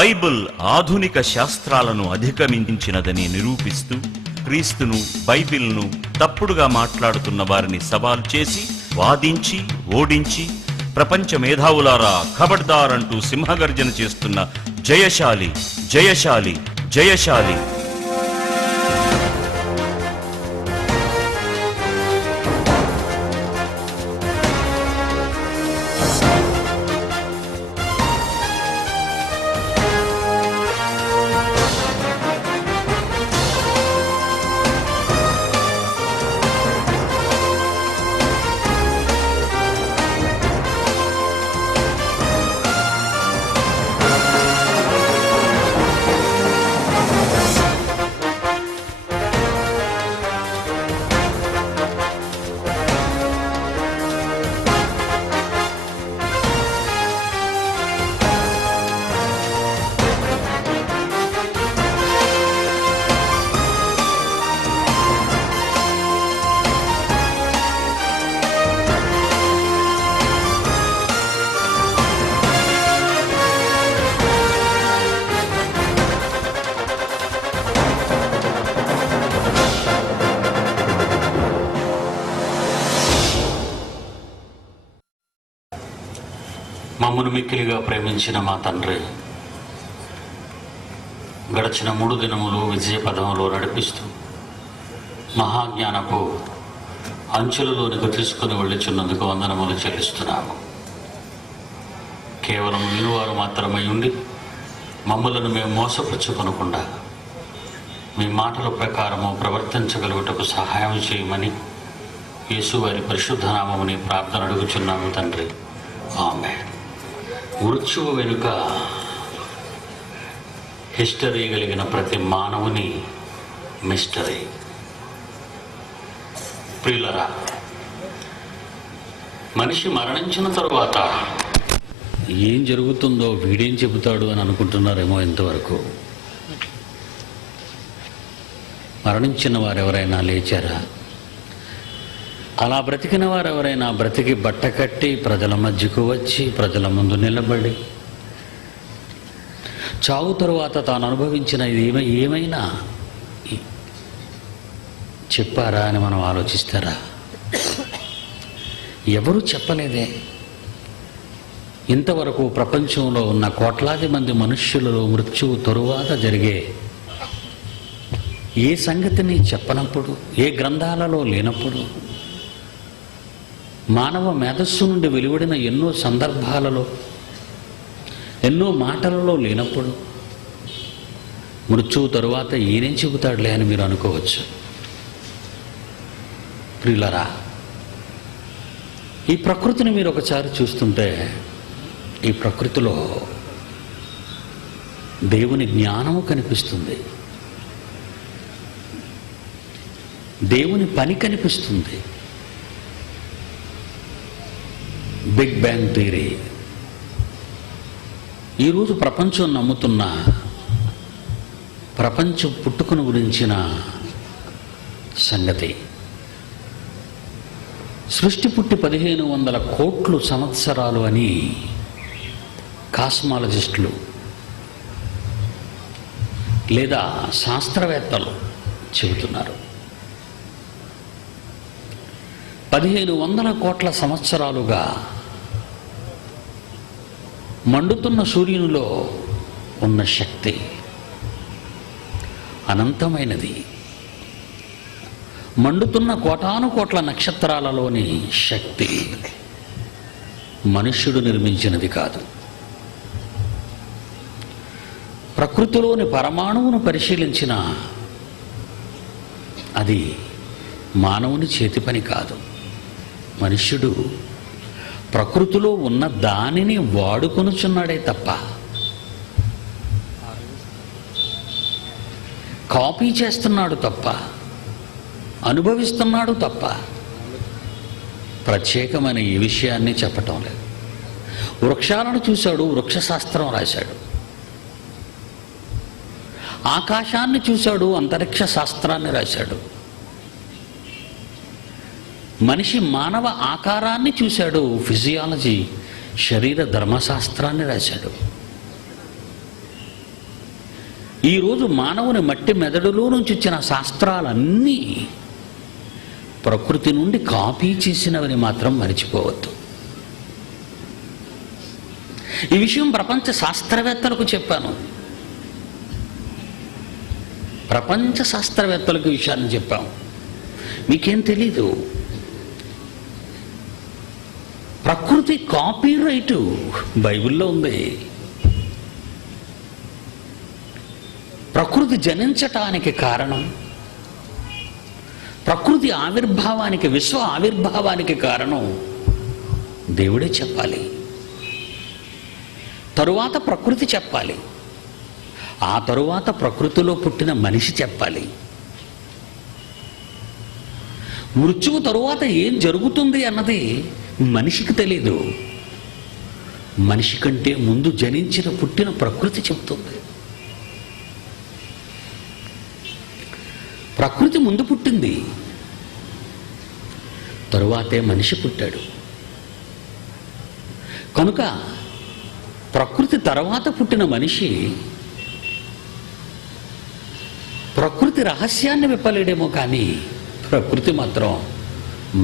Bible ఆధునిక శాస్త్రాలను అధిగమించినదని నిరూపిస్తూ క్రీస్తును, బైబిల్ను తప్పుడుగా మాట్లాడుతున్న వారిని సవాల్ చేసి, వాదించి, ఓడించి, ప్రపంచ మేధావులారా ఖబర్దార్ అంటూ సింహగర్జన చేస్తున్న జయశాలి, జయశాలి, జయశాలి. మమ్మను మిక్కిలిగా ప్రేమించిన మా తండ్రి, గడచిన 3 దినములు విజయ పదములో నడిపిస్తూ మహాజ్ఞానపు అంచులలోనికి తీసుకుని వెళ్ళుచున్నందుకు వందనములు చెల్లిస్తున్నాము. కేవలం వినువారు మాత్రమై ఉండి మమ్మలను మేము మోసపుచ్చుకొనకుండా మీ మాటల ప్రకారము ప్రవర్తించగలుగుటకు సహాయం చేయమని యేసువారి పరిశుద్ధ నామముని ప్రార్థన అడుగుచున్నాము తండ్రి. ఆమేన్. మృత్యువు వెనుక హిస్టరీ కలిగిన ప్రతి మానవుని మిస్టరీ. ప్రియులరా, మనిషి మరణించిన తరువాత ఏం జరుగుతుందో వీడేం చెబుతాడు అని అనుకుంటున్నారేమో. ఇంతవరకు మరణించిన వారెవరైనా లేచారా? అలా బ్రతికిన వారెవరైనా బ్రతికి బట్ట కట్టి ప్రజల మధ్యకు వచ్చి ప్రజల ముందు నిలబడి చావు తరువాత తాను అనుభవించిన ఏమైనా చెప్పారా అని మనం ఆలోచిస్తారా? ఎవరూ చెప్పలేదే. ఇంతవరకు ప్రపంచంలో ఉన్న కోట్లాది మంది మనుష్యులలో మృత్యువు తరువాత జరిగే ఏ సంగతిని చెప్పనప్పుడు, ఏ గ్రంథాలలో లేనప్పుడు, మానవ మేధస్సు నుండి వెలువడిన ఎన్నో సందర్భాలలో, ఎన్నో మాటలలో లేనప్పుడు మృత్యువు తరువాత ఈయనేం చెబుతాడులే అని మీరు అనుకోవచ్చు. ప్రియులరా, ఈ ప్రకృతిని మీరు ఒకసారి చూస్తుంటే ఈ ప్రకృతిలో దేవుని జ్ఞానము కనిపిస్తుంది, దేవుని పని కనిపిస్తుంది. బిగ్ బ్యాంగ్ థియరీ ఈరోజు ప్రపంచం నమ్ముతున్న ప్రపంచం పుట్టుకను గురించిన సంగతి. సృష్టి పుట్టి 1500 కోట్ల సంవత్సరాలు అని కాస్మాలజిస్టులు లేదా శాస్త్రవేత్తలు చెబుతున్నారు. 1500 కోట్ల సంవత్సరాలుగా మండుతున్న సూర్యునిలో ఉన్న శక్తి అనంతమైనది. మండుతున్న కోటాను కోట్ల నక్షత్రాలలోని శక్తి మనుష్యుడు నిర్మించినది కాదు. ప్రకృతిలోని పరమాణువును పరిశీలించిన అది మానవుని చేతి పని కాదు. మనుష్యుడు ప్రకృతిలో ఉన్న దానిని వాడుకొనుచున్నాడే తప్ప, కాపీ చేస్తున్నాడు తప్ప, అనుభవిస్తున్నాడు తప్ప ప్రత్యేకమైన ఈ విషయాన్ని చెప్పటం లేదు. వృక్షాలను చూశాడు, వృక్షశాస్త్రం రాశాడు. ఆకాశాన్ని చూశాడు, అంతరిక్ష శాస్త్రాన్ని రాశాడు. మనిషి మానవ ఆకారాన్ని చూశాడు, ఫిజియాలజీ శరీర ధర్మశాస్త్రాన్ని రాశాడు. ఈరోజు మానవుని మట్టి మెదడులో నుంచి వచ్చిన శాస్త్రాలన్నీ ప్రకృతి నుండి కాపీ చేసినవని మాత్రం మరిచిపోవద్దు. ఈ విషయం ప్రపంచ శాస్త్రవేత్తలకు చెప్పాను. ప్రపంచ శాస్త్రవేత్తలకు ఈ విషయాన్ని చెప్పాము. మీకేం తెలీదు. ప్రకృతి కాపీ రైటు బైబిల్లో ఉంది. ప్రకృతి జనించటానికి కారణం, ప్రకృతి ఆవిర్భావానికి, విశ్వ ఆవిర్భావానికి కారణం దేవుడే చెప్పాలి. తరువాత ప్రకృతి చెప్పాలి. ఆ తరువాత ప్రకృతిలో పుట్టిన మనిషి చెప్పాలి. మృత్యువు తరువాత ఏం జరుగుతుంది అన్నది మనిషికి తెలీదు. మనిషి కంటే ముందు జనించిన పుట్టిన ప్రకృతి చెప్తుంది. ప్రకృతి ముందు పుట్టింది, తరువాతే మనిషి పుట్టాడు. కనుక ప్రకృతి తర్వాత పుట్టిన మనిషి ప్రకృతి రహస్యాన్ని విప్పలేడేమో కానీ ప్రకృతి మాత్రం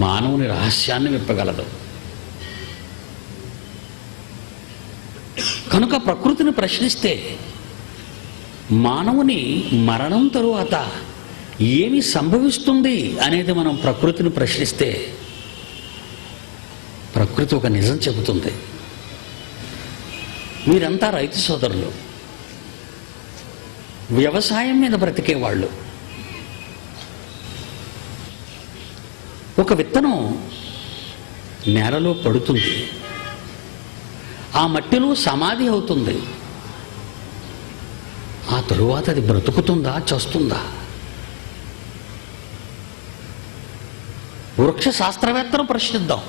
మానవుని రహస్యాన్ని విప్పగలదు. కనుక ప్రకృతిని ప్రశ్నిస్తే, మానవుని మరణం తరువాత ఏమి సంభవిస్తుంది అనేది మనం ప్రకృతిని ప్రశ్నిస్తే ప్రకృతి ఒక నిజం చెబుతుంది. మీరంతా రైతు సోదరులు, వ్యవసాయం మీద బ్రతికేవాళ్ళు. ఒక విత్తనం నేలలో పడుతుంది, ఆ మట్టిలో సమాధి అవుతుంది. ఆ తరువాత అది బ్రతుకుతుందా, చస్తుందా? వృక్ష శాస్త్రవేత్తను ప్రశ్నిద్దాం.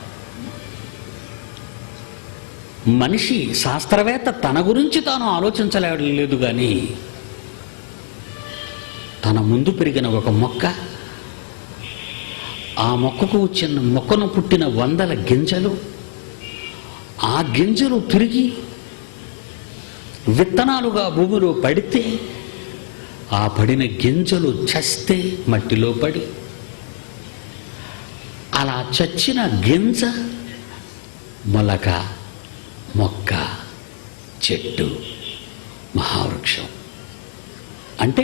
మనిషి శాస్త్రవేత్త తన గురించి తాను ఆలోచించలేదు కానీ తన ముందు పెరిగిన ఒక మొక్క, ఆ మొక్కకు వచ్చిన మొక్కను పుట్టిన 100 గింజలు, ఆ గింజలు తిరిగి విత్తనాలుగా భూమిలో పడితే, ఆ పడిన గింజలు చస్తే మట్టిలో పడి, అలా చచ్చిన గింజ మొలక, మొక్క, చెట్టు, మహావృక్షం. అంటే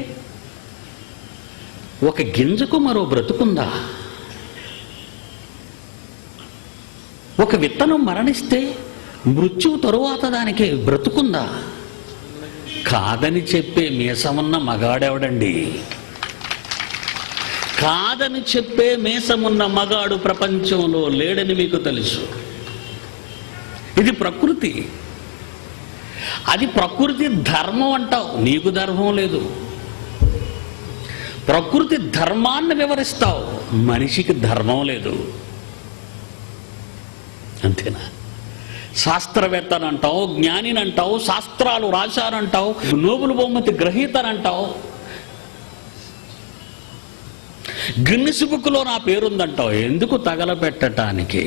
ఒక గింజకు మరో బ్రతుకుందా? ఒక విత్తనం మరణిస్తే మృత్యువు తరువాత దానికి బ్రతుకుందా? కాదని చెప్పే మీసమున్న మగాడెవడండి? కాదని చెప్పే మీసమున్న మగాడు ప్రపంచంలో లేడని మీకు తెలుసు. ఇది ప్రకృతి. అది ప్రకృతి ధర్మం అంటావు, నీకు ధర్మం లేదు. ప్రకృతి ధర్మాన్ని వివరిస్తావు, మనిషికి ధర్మం లేదు. అంతేనా? శాస్త్రవేత్తనంటావు, జ్ఞానినంటావు, శాస్త్రాలు రాశానంటావు, నోబెల్ బహుమతి గ్రహీతనంటావు, గిన్నిస్ బుక్లో నా పేరుందంటావు. ఎందుకు? తగలబెట్టడానికి.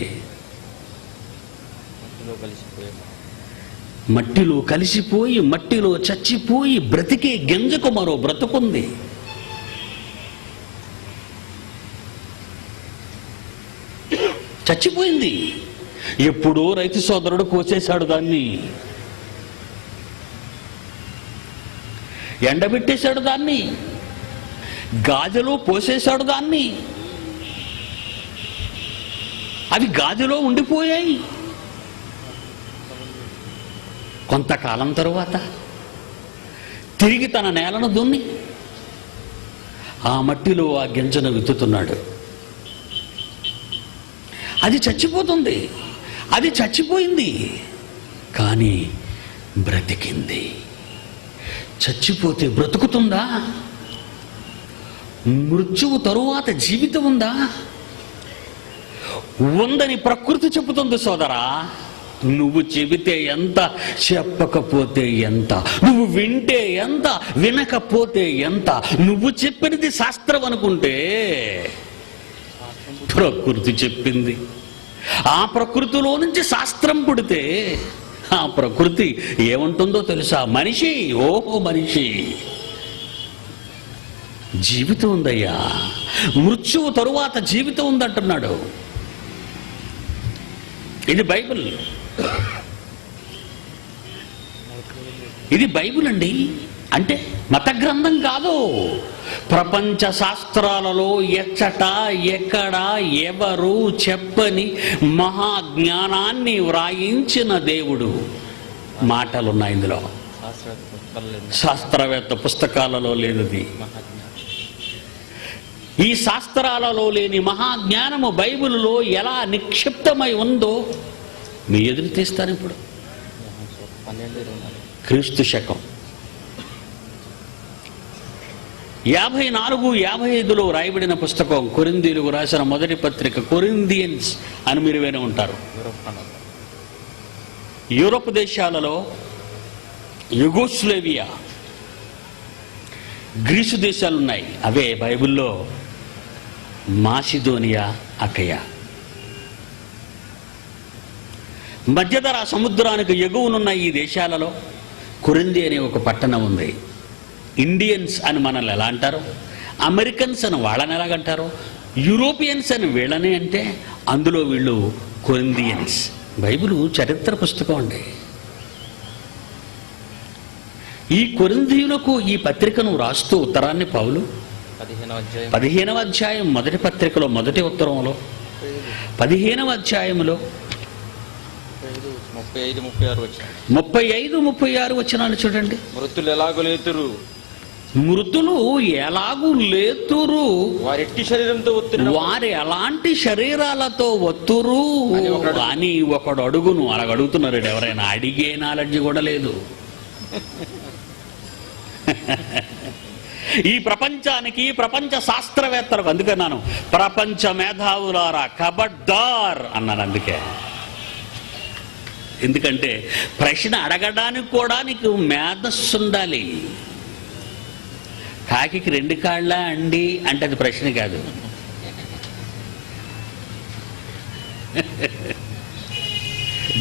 మట్టిలో కలిసిపోయి, మట్టిలో చచ్చిపోయి బ్రతికే గింజకు మరో బ్రతుకుంది. చచ్చిపోయింది. ఎప్పుడో రైతు సోదరుడు కోసేశాడు దాన్ని, ఎండబెట్టేశాడు దాన్ని, గాజలో పోసేశాడు దాన్ని. అవి గాజలో ఉండిపోయాయి. కొంతకాలం తరువాత తిరిగి తన నేలను దున్ని ఆ మట్టిలో ఆ గింజను విత్తుతున్నాడు. అది చచ్చిపోతుంది. అది చచ్చిపోయింది, కానీ బ్రతికింది. చచ్చిపోతే బ్రతుకుతుందా? మృత్యువు తరువాత జీవితం ఉందా? ఉందని ప్రకృతి చెబుతుంది సోదరా. నువ్వు చెబితే ఎంత, చెప్పకపోతే ఎంత, నువ్వు వింటే ఎంత, వినకపోతే ఎంత. నువ్వు చెప్పినది శాస్త్రం అనుకుంటే ప్రకృతి చెప్పింది. ఆ ప్రకృతిలో నుంచి శాస్త్రం పుడితే ఆ ప్రకృతి ఏమంటుందో తెలుసా? మనిషి, ఓహో మనిషి, జీవితం ఉందయ్యా, మృత్యువు తరువాత జీవితం ఉందంటున్నాడు. ఇది బైబిల్, ఇది బైబిల్ అండి. అంటే మత గ్రంథం కాదు. ప్రపంచ శాస్త్రాలలో ఎచ్చట ఎక్కడ ఎవరు చెప్పని మహాజ్ఞానాన్ని వ్రాయించిన దేవుడు మాటలున్నాయి ఇందులో. శాస్త్రవేత్త పుస్తకాలలో లేనిది, ఈ శాస్త్రాలలో లేని మహాజ్ఞానము బైబిలులో ఎలా నిక్షిప్తమై ఉందో మీ ఎదురు తీస్తాను. ఇప్పుడు క్రీస్తు శకం 54-55లో రాయబడిన పుస్తకం, కొరింథీయులకు రాసిన మొదటి పత్రిక, కొరింథియన్స్ అని మీరు విని ఉంటారు. యూరోప్ దేశాలలో యుగోస్లేవియా, గ్రీసు దేశాలు ఉన్నాయి. అవే బైబిల్లో మాసిదోనియా, అకయ. మధ్యధరా సముద్రానికి ఎగువనున్న ఈ దేశాలలో కొరింథీ అనే ఒక పట్టణం ఉంది. ఇండియన్స్ అని మనల్ని ఎలా అంటారు, అమెరికన్స్ అని వాళ్ళని ఎలాగంటారు, యూరోపియన్స్ అని వీళ్ళని అంటే అందులో వీళ్ళు కొరింథియన్స్. బైబిల్ చరిత్ర పుస్తకం అండి. ఈ కొరింథీయులకు ఈ పత్రికను రాస్తూ ఉత్తరాన్ని పౌలు 15వ అధ్యాయం మొదటి పత్రికలో, మొదటి ఉత్తరంలో 15వ అధ్యాయంలో 35-36 వచనాలు చూడండి. మృతులు ఎలాగూ లేతురు, మృతులు ఎలాగూ లేతురు, వారి ఎలాంటి శరీరాలతో ఒత్తురు అని ఒకడు అడుగును. అలాగ అడుగుతున్నారు. ఎవరైనా అడిగే నాలెడ్జ్ కూడా లేదు. ఈ ప్రపంచానికి, ప్రపంచ శాస్త్రవేత్తలకు, అందుకన్నాను ప్రపంచ మేధావులారా ఖబర్దార్ అన్నాను. అందుకే, ఎందుకంటే ప్రశ్న అడగడానికి కూడా నీకు మేధస్సు ఉండాలి. కాకి 2 కాళ్ళ అండి అంటే అది ప్రశ్న కాదు.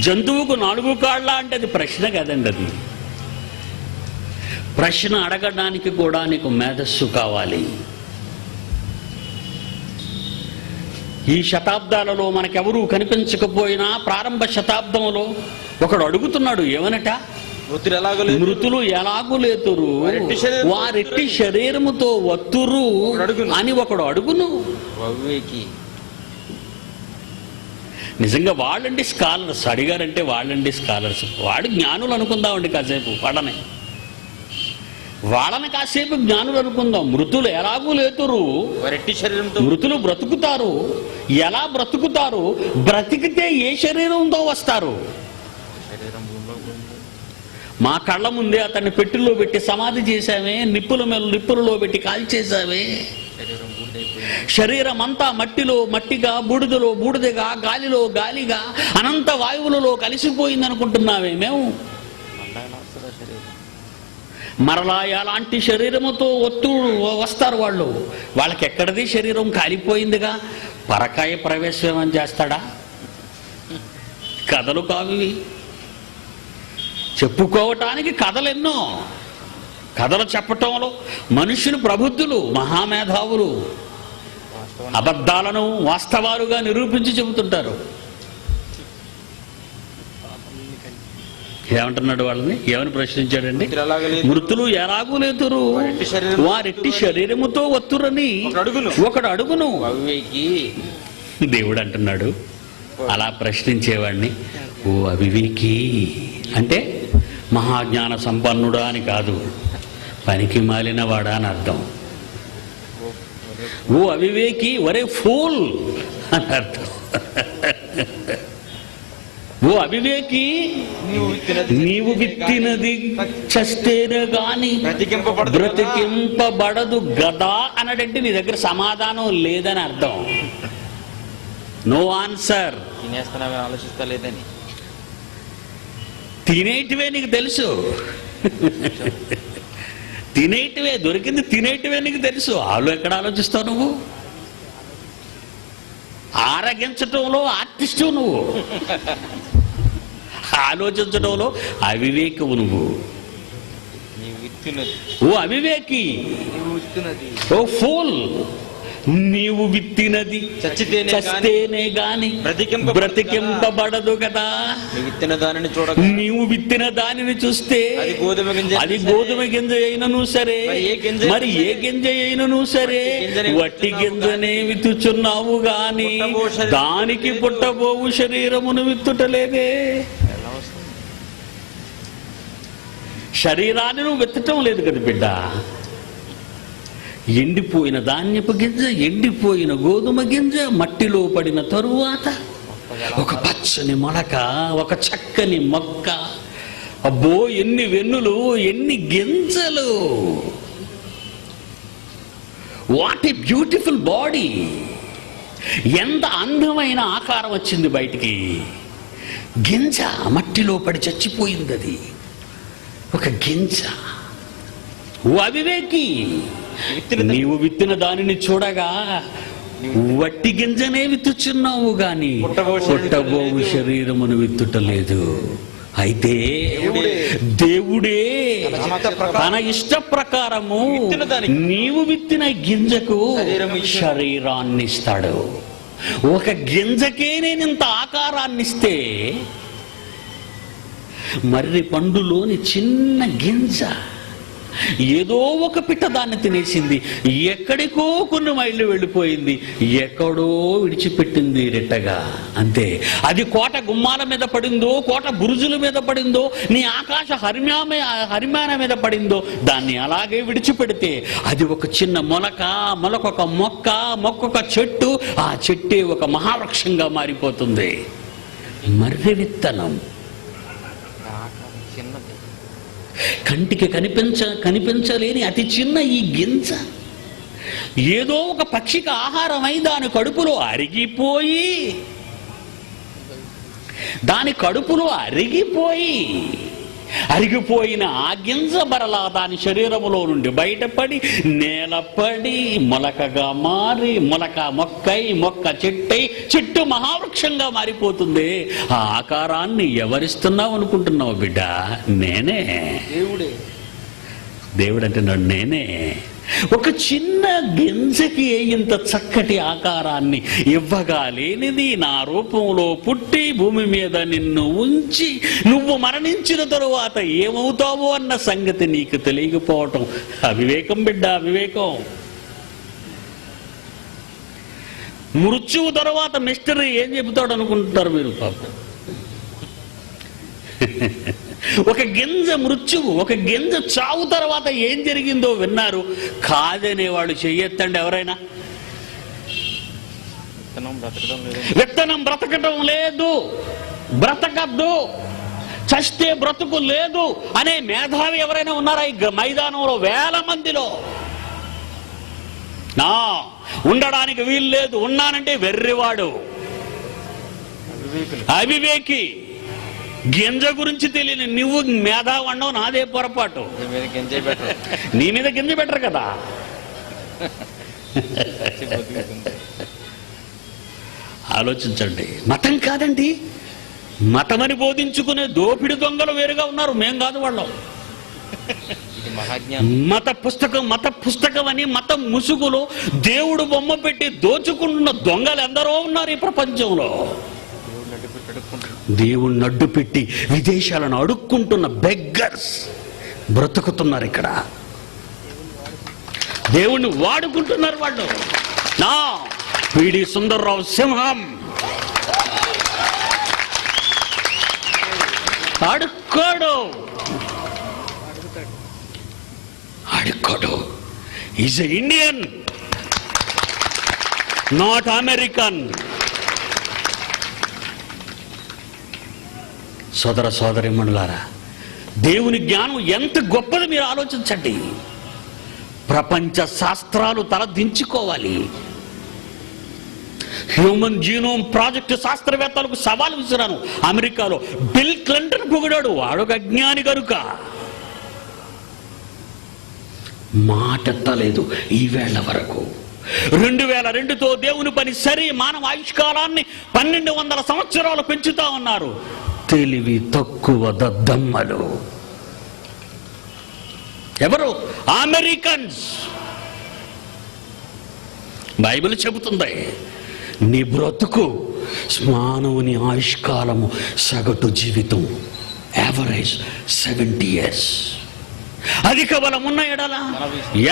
జంతువుకు 4 కాళ్ళ అంటే అది ప్రశ్న కాదండి. అది ప్రశ్న అడగడానికి కూడా నీకు మేధస్సు కావాలి. ఈ శతాబ్దాలలో మనకెవరూ కనిపించకపోయినా ప్రారంభ శతాబ్దంలో ఒకడు అడుగుతున్నాడు, ఏమనట, మృతులు ఎలాగూ లేతురు, వారెట్టి శరీరముతో వత్తురు అని ఒకడు అడుగును. నిజంగా వాళ్ళండి స్కాలర్స్. అడిగారంటే వాళ్ళండి స్కాలర్స్. వాడు జ్ఞానులు అనుకుందామండి కాసేపు. వాళ్ళని కాసేపు జ్ఞానులు అనుకుందాం. మృతులు ఎలాగూ లేతురు, మృతులు బ్రతుకుతారు. ఎలా బ్రతుకుతారు? బ్రతికితే ఏ శరీరంతో వస్తారు? మా కళ్ళ ముందే అతన్ని పెట్టెల్లో పెట్టి సమాధి చేశామే, నిప్పులలో పెట్టి కాల్చేశామే. శరీరం అంతా మట్టిలో మట్టిగా, బూడిదలో బూడిదగా, గాలిలో గాలిగా, అనంత వాయువులలో కలిసిపోయింది అనుకుంటున్నామే మేము. మరలా అలాంటి శరీరముతో వస్తారు వాళ్ళు. వాళ్ళకి ఎక్కడిది శరీరం కాలిపోయిందిగా. పరకాయ ప్రవేశం చేస్తాడా? కథలు కావి. చెప్పుకోవటానికి కథలు ఎన్నో. కథలు చెప్పటంలో మనుషులు ప్రబుద్ధులు, మహామేధావులు అబద్ధాలను వాస్తవాలుగా నిరూపించి చెబుతుంటారు. ఏమంటున్నాడు? వాళ్ళని ఏమని ప్రశ్నించాడండి? మృతులు ఎలాగూ లేతురు, వారెట్టి శరీరముతో వత్తురని ఒకడు అడుగును. దేవుడు అంటున్నాడు, అలా ప్రశ్నించేవాడిని ఓ అవివేకి అంటే మహాజ్ఞాన సంపన్నుడా అని కాదు, పనికి మాలిన వాడా అని అర్థం. ఓ అవివేకి, ఒరే ఫూల్ అని అర్థం. ఓ అవివేకి, నీవు విత్తినది చస్తేనే గాని బ్రతికింపబడదు గదా అన్నాడంటే నీ దగ్గర సమాధానం లేదని అర్థం. No answer. ఆలోచిస్తలేదని. తినేటివే నీకు తెలుసు. తినేటివే దొరికింది, తినేటివే నీకు తెలుసు. ఎక్కడ ఆలోచిస్తావు నువ్వు? ఆరగించటంలో ఆర్టిస్టు నువ్వు, ఆలోచించడంలో అవివేకవు నువ్వు. ఓ అవివేకి, విత్తునది. ఓ ఫూల్, నీవు విత్తినది చస్తేనే గాని బ్రతికింపబడదు కదా. విత్తిన దానిని చూడక నీవు విత్తిన దానిని చూస్తే అది గోధుమ గింజ అయినను సరే, మరి ఏ గింజ అయినను సరే, వట్టి గింజనే విత్తుచున్నావు గాని దానికి పుట్టబోవు శరీరమును విత్తుటలేదే. శరీరాన్ని నువ్వు విత్తటం లేదు కదా బిడ్డ. ఎండిపోయిన ధాన్యపు గింజ, ఎండిపోయిన గోధుమ గింజ మట్టిలో పడిన తరువాత ఒక పచ్చని మొలక, ఒక చక్కని మొక్క. అబ్బో, ఎన్ని వెన్నులు, ఎన్ని గింజలు! What a beautiful body! ఎంత అందమైన ఆకారం వచ్చింది బయటికి. గింజ మట్టిలో పడి చచ్చిపోయింది. అది ఒక గింజ. ఓ అవివేకి, నీవు విత్తిన దానిని చూడగా వట్టి గింజనే విత్తుచున్నావు గాని పుట్టబోవు శరీరమును విత్తుటలేదు. అయితే దేవుడే తన ఇష్ట ప్రకారము నీవు విత్తిన గింజకు శరీరాన్ని ఇస్తాడు. ఒక గింజకే నేను ఇంత ఆకారాన్ని ఇస్తే, మర్రి పండులోని చిన్న గింజ ఏదో ఒక పిట్ట దాన్ని తినేసింది, ఎక్కడికో కొన్ని మైళ్ళు వెళ్ళిపోయింది, ఎక్కడో విడిచిపెట్టింది రెట్టగా. అంతే. అది కోట గుమ్మాల మీద పడిందో, కోట బురుజుల మీద పడిందో, నీ ఆకాశ హరిమాన మీద పడిందో, దాన్ని అలాగే విడిచిపెడితే అది ఒక చిన్న మొలక, మొలకొక మొక్క, మొక్కొక చెట్టు, ఆ చెట్టే ఒక మహావృక్షంగా మారిపోతుంది. మర్రి విత్తనం కంటికి కనిపించలేని అతి చిన్న ఈ గింజ ఏదో ఒక పక్షికి ఆహారమై దాని కడుపులో అరిగిపోయిన ఆ గింజ మరలా దాని శరీరములో నుండి బయటపడి నేలపడి మొలకగా మారి, మొలక మొక్కై, మొక్క చెట్టై, చెట్టు మహావృక్షంగా మారిపోతుంది. ఆ ఆకారాన్ని ఎవరిస్తున్నావు అనుకుంటున్నావు బిడ్డ? నేనే. దేవుడు అంటున్నాడు నేనే. ఒక చిన్న గింజకి ఇంత చక్కటి ఆకారాన్ని ఇవ్వగా లేనిది, నా రూపంలో పుట్టి భూమి మీద నిన్ను ఉంచి నువ్వు మరణించిన తరువాత ఏమవుతావో అన్న సంగతి నీకు తెలియకపోవటం అవివేకం బిడ్డ, అవివేకం. మృత్యువు తరువాత మిస్టరీ ఏం చెబుతాడు అనుకుంటారు మీరు? పాపం, ఒక గింజ మృత్యువు, ఒక గింజ చావు తర్వాత ఏం జరిగిందో విన్నారు? కాదనేవాడు చెయ్యొద్దండి ఎవరైనా. విత్తనం బ్రతకటం లేదు, బ్రతకద్దు, చస్తే బ్రతుకు లేదు అనే మేధావి ఎవరైనా ఉన్నారా ఈ మైదానంలో? వేల మందిలో. నా ఉండడానికి వీలు లేదు, ఉన్నానంటే వెర్రివాడు, అవివేకి. గింజ గురించి తెలియని నువ్వు మేధావి అన్నావు, నాదే పొరపాటు. నీ మీద గింజ బెటర్ కదా. ఆలోచించండి. మతం కాదండి, మతమని బోధించుకునే దోపిడి దొంగలు వేరుగా ఉన్నారు, మేం కాదు వాళ్ళం. మత పుస్తకం అని మతం ముసుగులో దేవుడు బొమ్మ పెట్టి దోచుకుంటున్న దొంగలు ఎందరో ఉన్నారు ఈ ప్రపంచంలో. దేవుణ్ణి అడ్డు పెట్టి విదేశాలను అడుక్కుంటున్న బెగ్గర్స్ బ్రతుకుతున్నారు ఇక్కడ. దేవుణ్ణి వాడుకుంటున్నారు వాళ్ళు. నా పిడి సుందర్రావు సింహం అడుక్కోడు, is a Indian, not American. సోదర సోదరీమణులారా, దేవుని జ్ఞానం ఎంత గొప్పది మీరు ఆలోచించండి. ప్రపంచ శాస్త్రాలు తలదించుకోవాలి. హ్యూమన్ జీనోమ్ ప్రాజెక్టు శాస్త్రవేత్తలకు సవాలు విసిరాను. అమెరికాలో బిల్ క్లింటన్ పొగిడాడు, వాడొక అజ్ఞాని కనుక. మాటెత్తలేదు ఈవేళ వరకు. 2002తో దేవుని పని సరి. మానవ ఆయుష్కాలాన్ని 1200 సంవత్సరాలు పెంచుతా ఉన్నారు. తెలివి తక్కువ దద్దమ్మలు ఎవరు? అమెరికన్స్. బైబిల్ చెబుతుంది నీ బ్రతుకు మానవుని ఆయుష్కాలము సగటు జీవితం యావరేజ్ 70 years. అధిక బలం ఉన్న ఎడల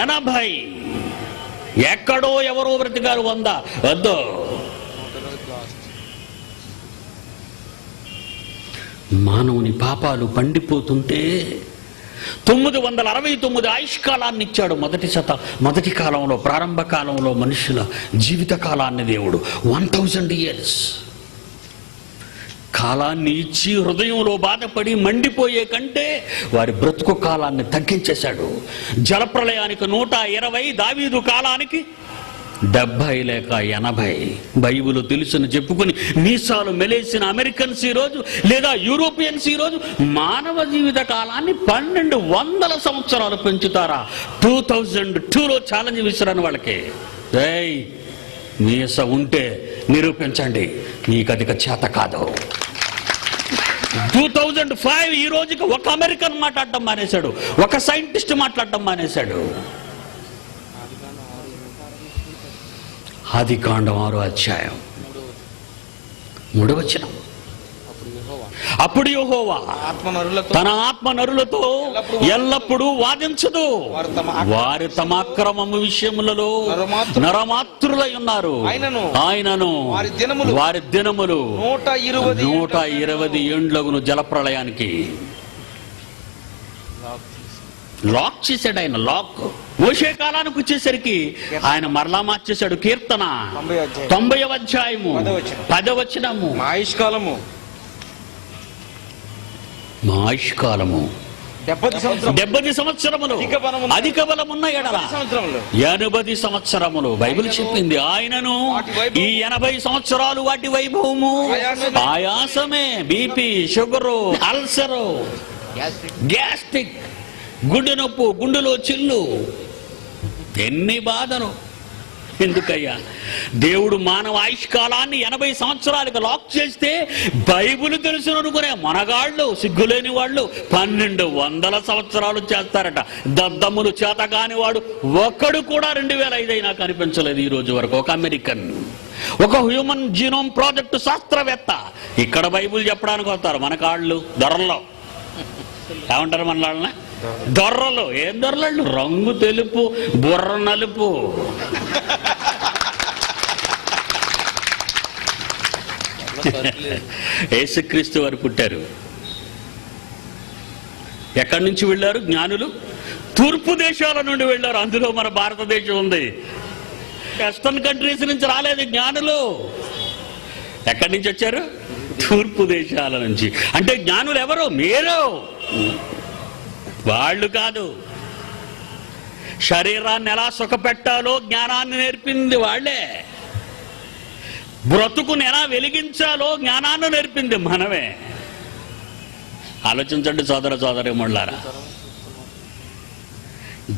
80. ఎక్కడో ఎవరో బ్రతికారు 100 వద్దు. మానవుని పాపాలు పండిపోతుంటే 969 ఆయుష్కాలాన్ని ఇచ్చాడు మొదటి కాలంలో, ప్రారంభ కాలంలో మనుషుల జీవిత కాలాన్ని దేవుడు 1000 years కాలాన్ని ఇచ్చి హృదయంలో బాధపడి మండిపోయే కంటే వారి బ్రతుకు కాలాన్ని తగ్గించేశాడు. జలప్రళయానికి 120, దావీదు కాలానికి 70 లేక 80. బైబిల్ తెలుసుని చెప్పుకుని మీసాలు మెలేసిన అమెరికన్స్ ఈరోజు లేదా యూరోపియన్స్ ఈరోజు మానవ జీవిత కాలాన్ని 1200 సంవత్సరాలు పెంచుతారా? 2002లో ఛాలెంజ్ విసిరాను వాళ్ళకి, మీస ఉంటే నిరూపించండి, నీకు అధిక చేత కాదు. 2005 ఈ రోజుకి ఒక అమెరికన్ మాట్లాడటం మానేశాడు, ఒక సైంటిస్ట్ మాట్లాడటం మానేశాడు. ఆదికాండం 6వ అధ్యాయం 3వ వచనం. అప్పుడు యెహోవా తన ఆత్మ నరులతో ఎల్లప్పుడూ వాదించదు, వారి తమ అక్రమము విషయములలో నరమాత్రులై ఉన్నారు. ఆయనను వారి దినములు 120 ఏండ్లగును. జలప్రళయానికి లాక్ చేశాడు ఆయన. లాక్ మోషే కాలానికి వచ్చేసరికి ఆయన మరలా మార్చేశాడు. కీర్తన 90వ అధ్యాయము 10వ వచనము. మా ఆయుష్కాలము 70 సంవత్సరములు, అధిక బలమున్న ఎడల 80 సంవత్సరములు. బైబిల్ చెప్పింది ఆయనను ఈ 80 సంవత్సరాలు వాటి వైభవము ఆయాసమే, బీపీ, షుగరు, అల్సరు, గ్యాస్ట్రిక్, గుండె నొప్పు, గుండెలో చిల్లు, ఎన్ని బాధలు. ఎందుకయ్యా? దేవుడు మానవ ఆయుష్కాలాన్ని 80 సంవత్సరాలకు లాక్ చేస్తే బైబిల్ తెలుసు అనుకునే మనగాళ్ళు, సిగ్గులేని వాళ్ళు 1200 సంవత్సరాలు చేస్తారట. దద్దమ్ములు చేత కాని వాడు ఒక్కడు కూడా 2005 అయినా కనిపించలేదు ఈ రోజు వరకు. ఒక అమెరికన్, ఒక హ్యూమన్ జీనోమ్ ప్రాజెక్టు శాస్త్రవేత్త ఇక్కడ బైబిల్ చెప్పడానికి వస్తారు. మన కాళ్ళు దొరల్లో ఏమంటారు? మన వాళ్ళ దొర్రలు. ఏం దొరలు? రంగు తెలుపు, బుర్ర నలుపు. యేసుక్రీస్తు వారు పుట్టారు. ఎక్కడి నుంచి వెళ్ళారు జ్ఞానులు? తూర్పు దేశాల నుండి వెళ్ళారు. అందులో మన భారతదేశం ఉంది. వెస్టర్న్ కంట్రీస్ నుంచి రాలేదు జ్ఞానులు. ఎక్కడి నుంచి వచ్చారు? తూర్పు దేశాల నుంచి. అంటే జ్ఞానులు ఎవరు? మీరు, వాళ్ళు కాదు. శరీరాన్ని ఎలా సుఖపెట్టాలో జ్ఞానాన్ని నేర్పింది వాళ్ళే. బ్రతుకుని ఎలా వెలిగించాలో జ్ఞానాన్ని నేర్పింది మనమే. ఆలోచించండి సోదర సోదరీమణులారా.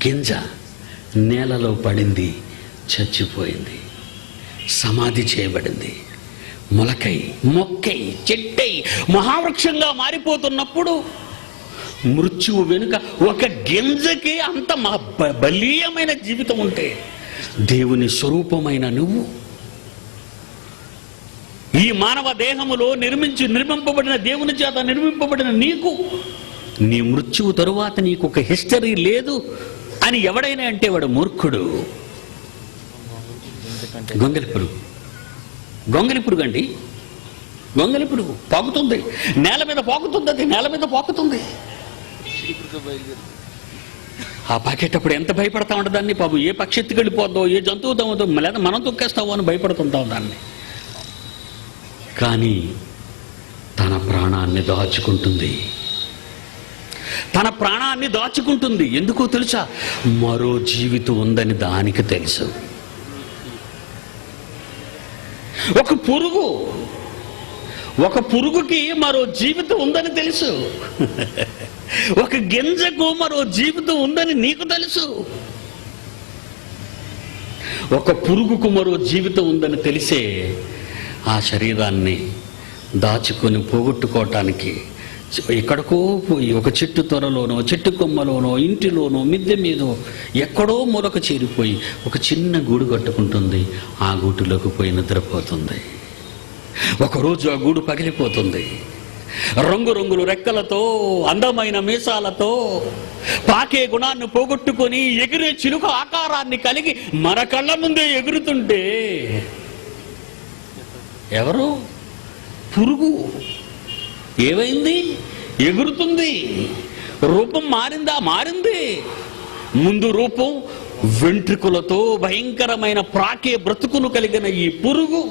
గింజ నేలలో పడింది, చచ్చిపోయింది, సమాధి చేయబడింది. మొలకై, మొక్కై, చెట్టై, మహావృక్షంగా మారిపోతున్నప్పుడు మృత్యువు వెనుక ఒక గింజకి అంత బలీయమైన జీవితం ఉంటే, దేవుని స్వరూపమైన నువ్వు ఈ మానవ దేహములో నిర్మింపబడిన దేవుని చేత నిర్మింపబడిన నీకు నీ మృత్యువు తరువాత నీకు ఒక హిస్టరీ లేదు అని ఎవడైనా అంటే వాడు మూర్ఖుడు. గొంగలి పురుగు అండి, గొంగలి పురుగు పాకుతుంది, నేల మీద పాకుతుంది. అది నేల మీద పాకుతుంది. ఆ పాకేటప్పుడు ఎంత భయపడతా ఉంటుంది దాన్ని. పాపం ఏ పక్షి ఎత్తుకెళ్ళిపోద్దో, ఏ జంతువు తవ్వుతో, లేదా మనం తొక్కేస్తావో అని భయపడుతుంటాం దాన్ని. కానీ తన ప్రాణాన్ని దాచుకుంటుంది. తన ప్రాణాన్ని దాచుకుంటుంది. ఎందుకో తెలుసా? మరో జీవితం ఉందని దానికి తెలుసు. ఒక పురుగుకి మరో జీవితం ఉందని తెలుసు. ఒక గింజకు మరో జీవితం ఉందని నీకు తెలుసు. ఒక పురుగుకు మరో జీవితం ఉందని తెలిసే ఆ శరీరాన్ని దాచుకొని పోగొట్టుకోవటానికి ఎక్కడికో పోయి ఒక చెట్టు త్వరలోనో, చెట్టు కొమ్మలోనో, ఇంటిలోనో, మిద్దె మీదో ఎక్కడో మూలక చేరిపోయి ఒక చిన్న గూడు కట్టుకుంటుంది. ఆ గూటిలోకి పోయి నిద్రపోతుంది. ఒకరోజు ఆ గూడు పగిలిపోతుంది. రంగురంగులు రెక్కలతో, అందమైన మీసాలతో, పాకే గుణాన్ని పోగొట్టుకొని ఎగిరే చిలుక ఆకారాన్ని కలిగి మన కళ్ళ ముందే ఎగురుతుంటే ఎవరు? పురుగు. ఏమైంది? ఎగురుతుంది. రూపం మారిందా? మారింది. ముందు రూపం వెంట్రుకలతో భయంకరమైన ప్రాకే బ్రతుకును కలిగిన ఈ పురుగు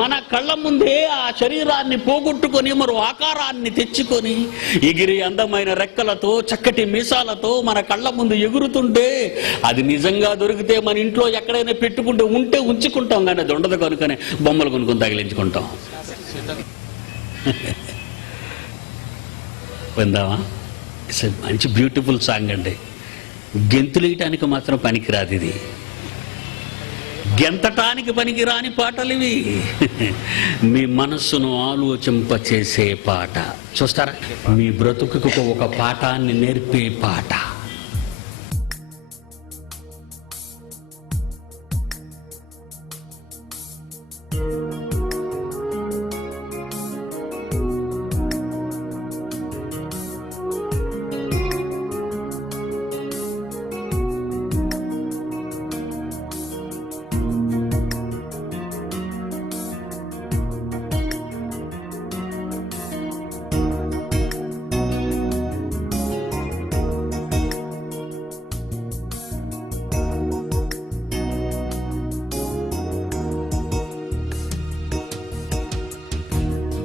మన కళ్ళ ముందే ఆ శరీరాన్ని పోగొట్టుకొని మరో ఆకారాన్ని తెచ్చుకొని ఎగిరి అందమైన రెక్కలతో, చక్కటి మీసాలతో మన కళ్ళ ముందు ఎగురుతుంటే అది నిజంగా దొరికితే మన ఇంట్లో ఎక్కడైనా పెట్టుకుంటే ఉంటే ఉంచుకుంటాం, కానీ అది ఉండదు కనుకనే బొమ్మలు కొనుక్కొని తగిలించుకుంటాం. విందామా? ఇట్స్ మంచి బ్యూటిఫుల్ సాంగ్ అండి. గెంతులేయటానికి మాత్రం పనికిరాదు ఇది. గెంతటానికి పనికిరాని పాటలు ఇవి. మీ మనస్సును ఆలోచింపచేసే పాట. చూస్తారా? మీ బ్రతుకుకు ఒక పాఠాన్ని నేర్పే పాట.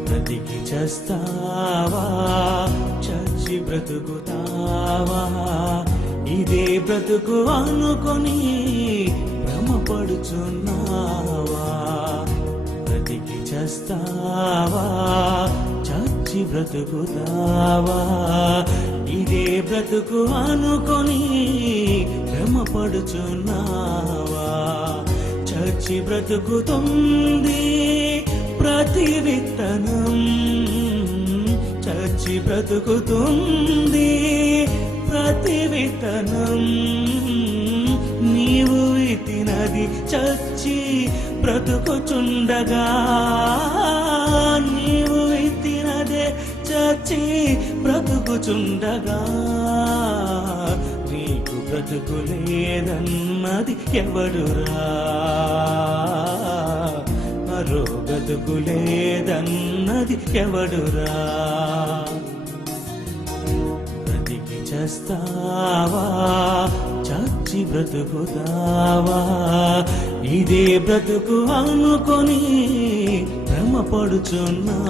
బ్రతికి చేస్తావా, చచ్చి బ్రతుకుతావా? ఇదే బ్రతుకు అనుకొని భ్రమపడుచున్నావా? బ్రతికి చేస్తావా, చచ్చి బ్రతుకుతావా? ఇదే బ్రతుకు అనుకొని భ్రమపడుచున్నావా? చచ్చి బ్రతుకుతుంది ప్రతి విత్తనం, చచ్చి బ్రతుకుతుంది ప్రతి విత్తనం. నీవు విత్తినది చచ్చి బ్రతుకుచుండగా, నీవు విత్తినదే చచ్చి బ్రతుకుచుండగా, నీకు బ్రతుకు లేదన్నది ఎవడురా? మరో బ్రతుకు లేదన్నది ఎవడురా? బ్రతికి చేస్తావా, చచ్చి బ్రతుకుతావా? ఇదే బ్రతుకు అనుకొని భ్రమపడుచున్నావా?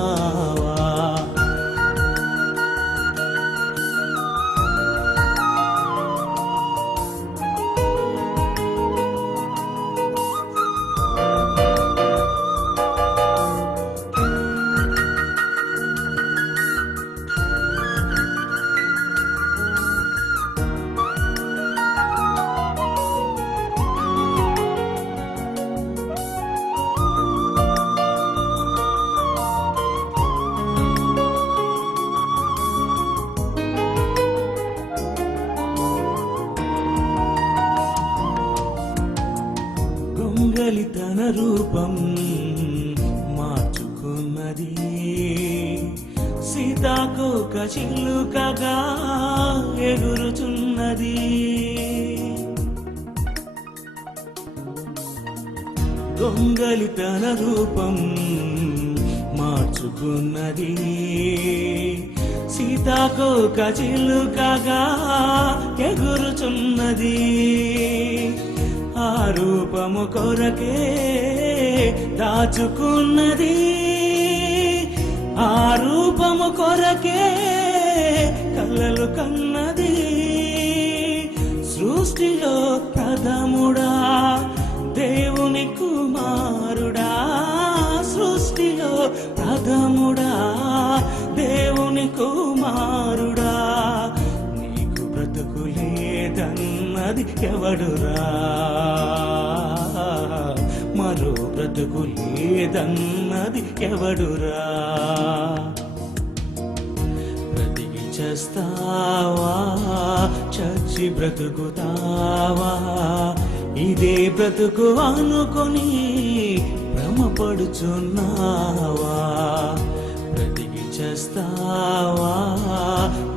తన రూపం మార్చుకున్నది, సీతాకోక చిలుకగా ఎగురుచున్నది. గొంగలి తన రూపం మార్చుకున్నది, సీతాకోక చిలుకగా ఎగురుచున్నది. ఆ రూపము కొరకే దాచుకున్నది, ఆ రూపము కొరకే కలలు కన్నది. సృష్టిలో ప్రథముడా దేవుని కుమారుడా, సృష్టిలో ప్రథముడా దేవుని కుమారుడా, నీకు బ్రతుకు లేదన్నది ఎవడురా? మరో బ్రతుకు లేదన్నది ఎవడురా? చేస్తావా, చచ్చి బ్రతుకుతావా, ఇదే బ్రతుకు అనుకొని భ్రమపడుచున్నావా, బ్రతికి చేస్తావా,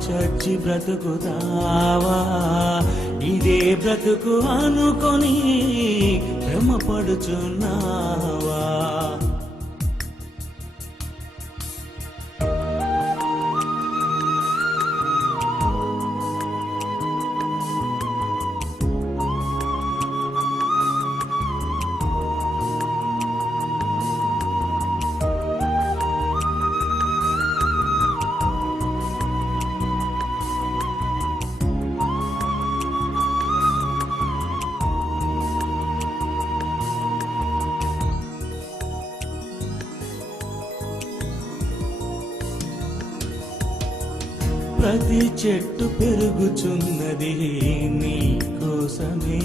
చచ్చి బ్రతుకుతావా, ఇదే బ్రతుకు అనుకొని భ్రమపడుచున్నావా. ప్రతి చెట్టు పెరుగుచున్నది నీ కోసమే,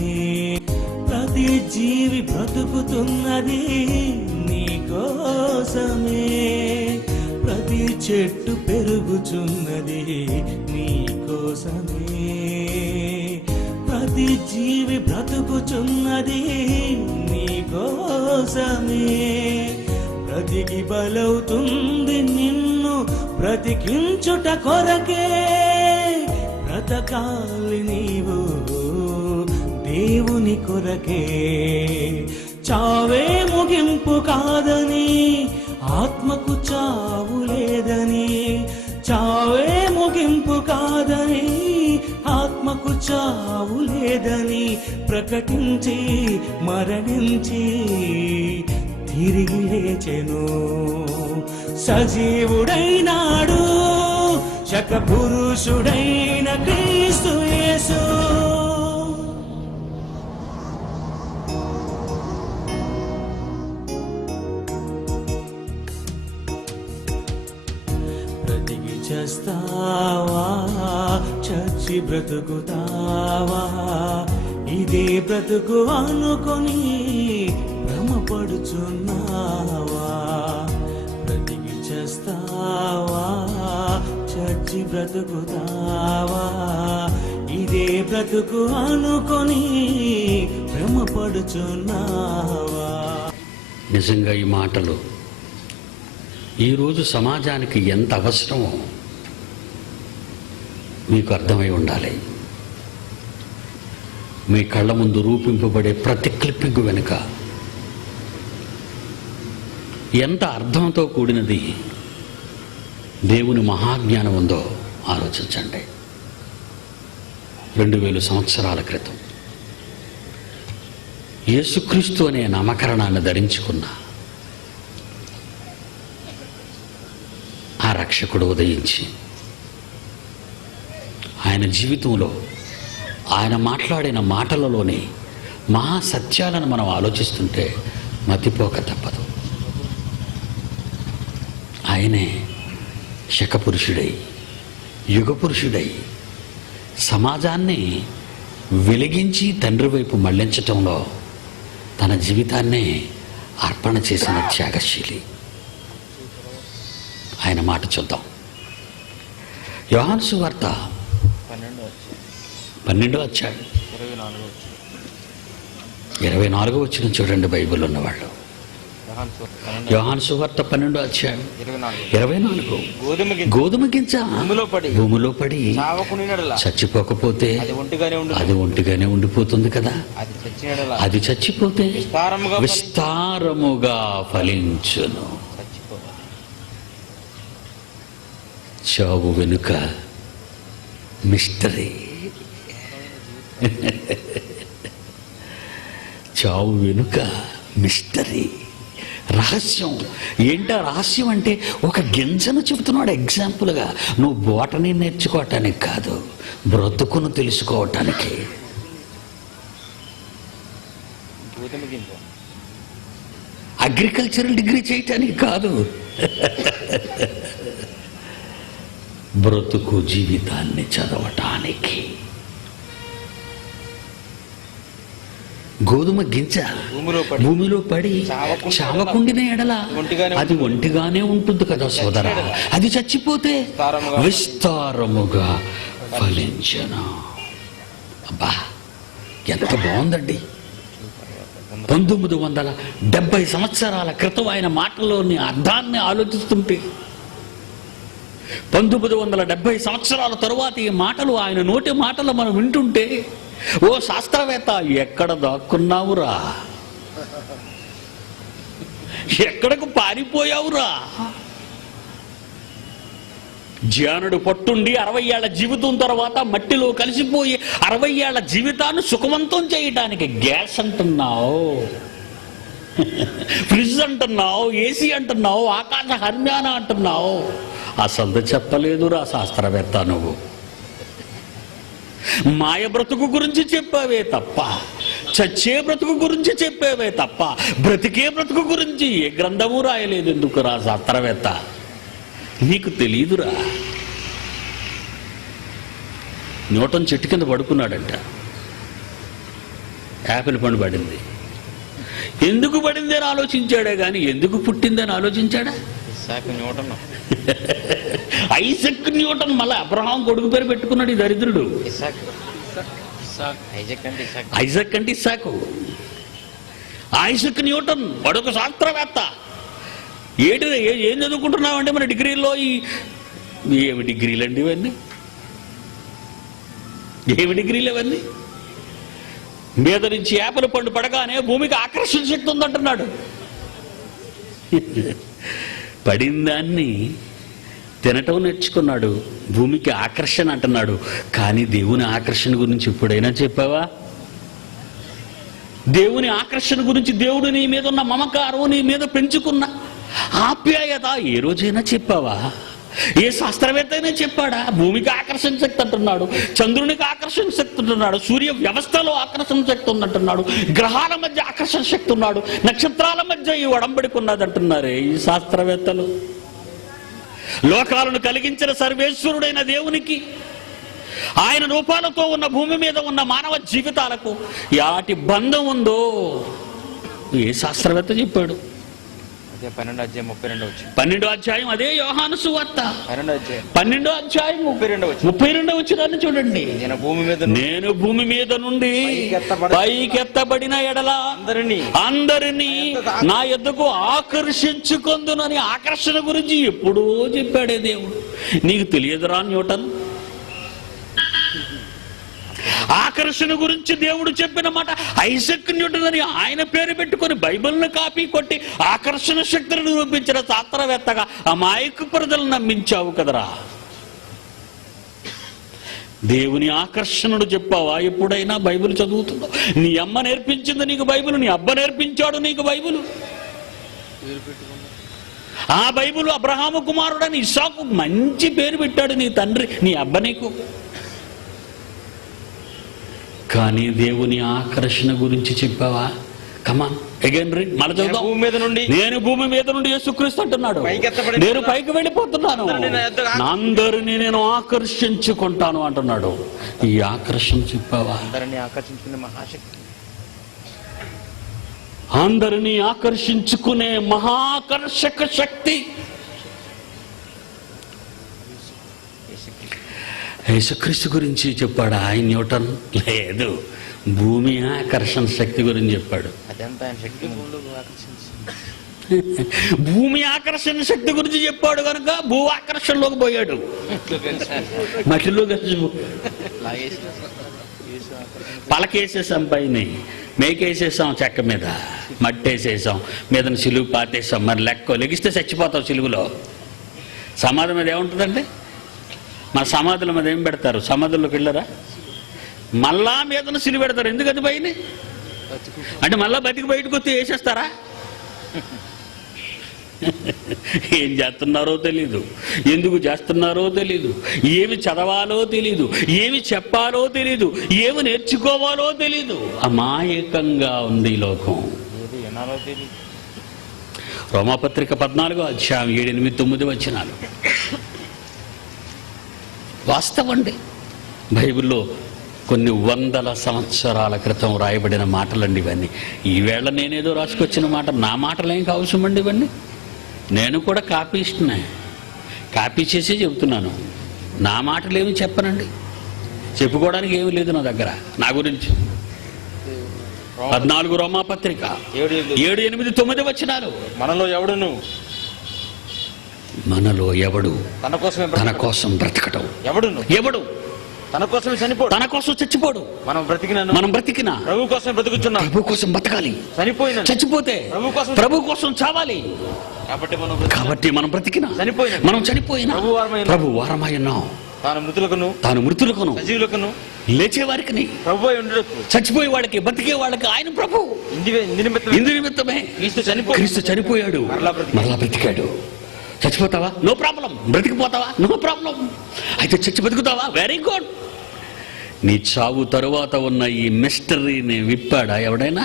ప్రతి జీవి బ్రతుకుతున్నది నీ కోసమే, ప్రతి చెట్టు పెరుగుచున్నది నీ కోసమే, ప్రతి జీవి బ్రతుకుచున్నది నీ కోసమే, బ్రతికి బలవుతుంది నిన్ను బ్రతికించుట కొరకే, బ్రతకాలి నీవు దేవుని కొరకే. చావే ముగింపు కాదని, ఆత్మకు చావు లేదని, చావే ముగింపు కాదని, ఆత్మకు చావు లేదని ప్రకటించి మరణించి తిరిగి లేచెను, సజీవుడైనాడు శకపురుషుడైన క్రీస్తు యేసు. బ్రతికి చేస్తావా, చచ్చి బ్రతుకుతావా, ఇదే బ్రతుకు అనుకొని భ్రమపడుచున్నావా, బ్రతికి చేస్తావా, చచ్చి బ్రతుకుతావా, ఇదే బ్రతుకు అనుకొని భ్రమపడుచున్నావా. నిజంగా ఈ మాటలు ఈరోజు సమాజానికి ఎంత అవసరమో మీకు అర్థమై ఉండాలి. మీ కళ్ళ ముందు రూపింపబడే ప్రతి క్లిప్పింగ్ వెనుక ఎంత అర్థంతో కూడినది దేవుని మహాజ్ఞానం ఉందో ఆలోచించండి. 2000 సంవత్సరాల క్రితం యేసుక్రీస్తు అనే నామకరణాన్ని ధరించుకున్న ఆ రక్షకుడు ఉదయించి ఆయన జీవితంలో ఆయన మాట్లాడిన మాటలలోని మహా సత్యాలను మనం ఆలోచిస్తుంటే మతిపోక తప్పదు. ఆయనే శకపురుషుడై యుగపురుషుడై సమాజాన్ని వెలిగించి తండ్రి వైపు మళ్లించటంలో తన జీవితాన్నే అర్పణ చేసిన త్యాగశీలి. ఆయన మాట చూద్దాం. యోహాను సువార్త 12వ అధ్యాయం 24వ వచనం చూడండి. బైబిల్ ఉన్నవాళ్ళు యోహాను సువార్త 12వ అధ్యాయం 24. గోధుమ గింజ భూమిలో పడి చచ్చిపోకపోతే అది ఒంటిగానే ఉండిపోతుంది కదా, అది చచ్చిపోతే విస్తారముగా ఫలించును. చావు వెనుక మిస్టరీ. చావు వెనుక మిస్టరీ, రహస్యం. ఏంటా రహస్యం అంటే ఒక గింజను చెబుతున్నాడు ఎగ్జాంపుల్గా. నువ్వు బోటనీ నేర్చుకోవటానికి కాదు, బ్రతుకును తెలుసుకోవటానికి. అగ్రికల్చరల్ డిగ్రీ చేయటానికి కాదు, బ్రతుకు జీవితాన్ని చదవటానికి. గోధుమ గింజ భూమిలో పడి చావకుండిన ఎడల అది ఒంటిగానే ఉంటుంది కదా సోదర. అది చచ్చిపోతే విస్తారముగా ఫలించను. అబ్బా ఎంత బాగుందండి. 1970 సంవత్సరాల క్రితం ఆయన మాటల్లోని అర్థాన్ని ఆలోచిస్తుంటే, 1970 సంవత్సరాల తరువాత ఈ మాటలు, ఆయన నోటి మాటలు మనం వింటుంటే, ఓ శాస్త్రవేత్త ఎక్కడ దాక్కున్నావురా, ఎక్కడకు పారిపోయావురా? జ్ఞానుడు పట్టుండి 60 ఏళ్ల జీవితం తర్వాత మట్టిలో కలిసిపోయి 60 ఏళ్ల జీవితాన్ని సుఖవంతం చేయడానికి గ్యాస్ అంటున్నావు, ఫ్రిడ్జ్ అంటున్నావు, ఏసీ అంటున్నావు, ఆకాశ హర్మ్యాన అంటున్నావు. అసలు చెప్పలేదురా శాస్త్రవేత్త. నువ్వు మాయ బ్రతుకు గురించి చెప్పావే తప్ప, చచ్చే బ్రతుకు గురించి చెప్పావే తప్ప, బ్రతికే బ్రతుకు గురించి ఏ గ్రంథము రాయలేదు. ఎందుకురా శాస్త్రవేత్త? నీకు తెలీదురా. న్యూటన్ చెట్టు కింద పడుకున్నాడంట. యాపిల్ పండు పడింది. ఎందుకు పడింది అని ఆలోచించాడే గాని ఎందుకు పుట్టిందని ఆలోచించాడా? Isaac Newton. మళ్ళా అబ్రహాం కొడుకు పేరు పెట్టుకున్నాడు ఈ దరిద్రుడు. ఐజక్ అంటే ఇస్సాకు. ఐజక్ న్యూటన్ వాడొక శాస్త్రవేత్త. ఏం చదువుకుంటున్నావు అంటే మన డిగ్రీల్లో ఏమి డిగ్రీలు అండి ఇవన్నీ? ఏమి డిగ్రీలు ఇవన్నీ? మీద నుంచి యాపిల్ పండు పడగానే భూమికి ఆకర్షణ శక్తి ఉందంటున్నాడు. పడిన దాన్ని తినటం నేర్చుకున్నాడు. భూమికి ఆకర్షణ అంటున్నాడు. కానీ దేవుని ఆకర్షణ గురించి ఎప్పుడైనా చెప్పావా? దేవుని ఆకర్షణ గురించి, దేవుడు నీ మీద ఉన్న మమకారం, నీ మీద పెంచుకున్న ఆప్యాయత ఏ రోజైనా చెప్పావా? ఏ శాస్త్రవేత్త అయినా చెప్పాడా? భూమికి ఆకర్షణ శక్తి అంటున్నాడు, చంద్రునికి ఆకర్షణ శక్తి అంటున్నాడు, సూర్య వ్యవస్థలో ఆకర్షణ శక్తి ఉందంటున్నాడు, గ్రహాల మధ్య ఆకర్షణ శక్తి ఉన్నాడు, నక్షత్రాల మధ్య ఈ ఒడంబడికున్నది అంటున్నారే ఈ శాస్త్రవేత్తలు. లోకాలను కలిగించిన సర్వేశ్వరుడైన దేవునికి, ఆయన రూపాలతో ఉన్న భూమి మీద ఉన్న మానవ జీవితాలకు యాటి బంధం ఉందో ఏ శాస్త్రవేత్త చెప్పాడు? 12వ అధ్యాయం అదే యోహాను సువార్త 12వ అధ్యాయం 32వ వచనాన్ని చూడండి. నేను భూమి మీద నుండి పైకెత్తబడిన ఎడల అందరినీ నా యొద్దకు ఆకర్షించుకొందునని ఆకర్షణ గురించి ఎప్పుడో చెప్పాడే దేవుడు. నీకు తెలియదురా న్యూటన్? ఆకర్షణ గురించి దేవుడు చెప్పిన మాట ఐజక్ న్యూటన్ అని ఆయన పేరు పెట్టుకొని బైబిల్ను కాపీ కొట్టి ఆకర్షణ శక్తిని నిరూపించిన శాస్త్రవేత్తగా అమాయక ప్రజలను నమ్మించావు కదరా. దేవుని ఆకర్షణను చెప్పావా ఎప్పుడైనా? బైబిల్ చదువుతున్నావు. నీ అమ్మ నేర్పించింది నీకు బైబిల్, నీ అబ్బ నేర్పించాడు నీకు బైబిల్. ఆ బైబిల్ అబ్రహాము కుమారుడని ఇస్సాకు మంచి పేరు పెట్టాడు నీ తండ్రి, నీ అబ్బ నీకు. కానీ దేవుని ఆకర్షణ గురించి చెప్పావా? కమాన్ అగైన్ రీడ్. మళ్ళీ చదువుదాం. నేను భూమి మీద నుండి యేసుక్రీస్తు అంటున్నాడు, నేను పైకి వెళ్ళిపోతున్నాను, అందరినీ నేను ఆకర్షించుకుంటాను అంటున్నాడు. ఈ ఆకర్షణ చెప్పావా? అందరినీ ఆకర్షించుకునే మహాకర్షక శక్తి యేసుక్రీస్తు గురించి చెప్పాడు ఆయన న్యూటన్? లేదు, భూమి ఆకర్షణ శక్తి గురించి చెప్పాడు. భూమి ఆకర్షణ శక్తి గురించి చెప్పాడు కనుక భూ ఆకర్షణలోకి పోయాడు. మట్టిలో కలిసి పలకేసేసాం, పైన మేకేసేసాం, చెక్క మీద మట్టేసేసాం, మీద సిలువు పాతేసాం. మరి లెగిస్తే చచ్చిపోతావు సిలువులో. సమాధి మీద ఏముంటుందండి? మన సమాధుల మీద ఏం పెడతారు? సమాధుల్లోకి వెళ్ళరా? మళ్ళా మీదను సిలువ పెడతారు. ఎందుకది పైన అంటే మళ్ళా బతికి బయటకు వస్తే వేసేస్తారా? ఏం చేస్తున్నారో తెలీదు, ఎందుకు చేస్తున్నారో తెలీదు, ఏమి చదవాలో తెలీదు, ఏమి చెప్పాలో తెలీదు, ఏమి నేర్చుకోవాలో తెలీదు. అమాయకంగా ఉంది లోకం. రోమాపత్రిక 14వ అధ్యాయం 7, 8, 9 వచనాలు వాస్తవం అండి. బైబిల్లో కొన్ని వందల సంవత్సరాల క్రితం రాయబడిన మాటలండి ఇవన్నీ. ఈవేళ నేనేదో రాసుకొచ్చిన మాట, నా మాటలు ఏం అవసరం అండి ఇవన్నీ. నేను కూడా కాపీ ఇస్తున్నా, కాపీ చేసి చెబుతున్నాను. నా మాటలు ఏమి చెప్పనండి, చెప్పుకోవడానికి ఏమీ లేదు నా దగ్గర నా గురించి. 14 రోమాపత్రిక 7, 8, 9 వచనాలు. మనలో ఎవడును మనలో ఎవడు తన తన కోసం బ్రతకటం, ఎవడు తన కోసం చనిపోడు, తన కోసం చచ్చిపోడు. మనం బ్రతికినా ప్రభు కోసం బ్రతుకుతున్నాం. ప్రభు కోసం బతకాలి. చచ్చిపోతే ప్రభు కోసం చావాలి. కాబట్టి మనం బ్రతికినా మనం చనిపోయినా ప్రభు వారమాయన్నాం. తాను మృతులకును లేచే వారికి, చచ్చిపోయే వాళ్ళకి, బతికే వాళ్ళకి ఆయన ప్రభు. ఇందు నిమిత్తమే క్రీస్తు చనిపోయాడు, మరలా బ్రతికాడు. చచ్చిపోతావా? No problem. బ్రతికిపోతావా? No problem. అయితే చచ్చి బతుకుతావా? Very good. నీ చావు తరువాత ఉన్న ఈ మిస్టరీని విప్పాడా ఎవడైనా?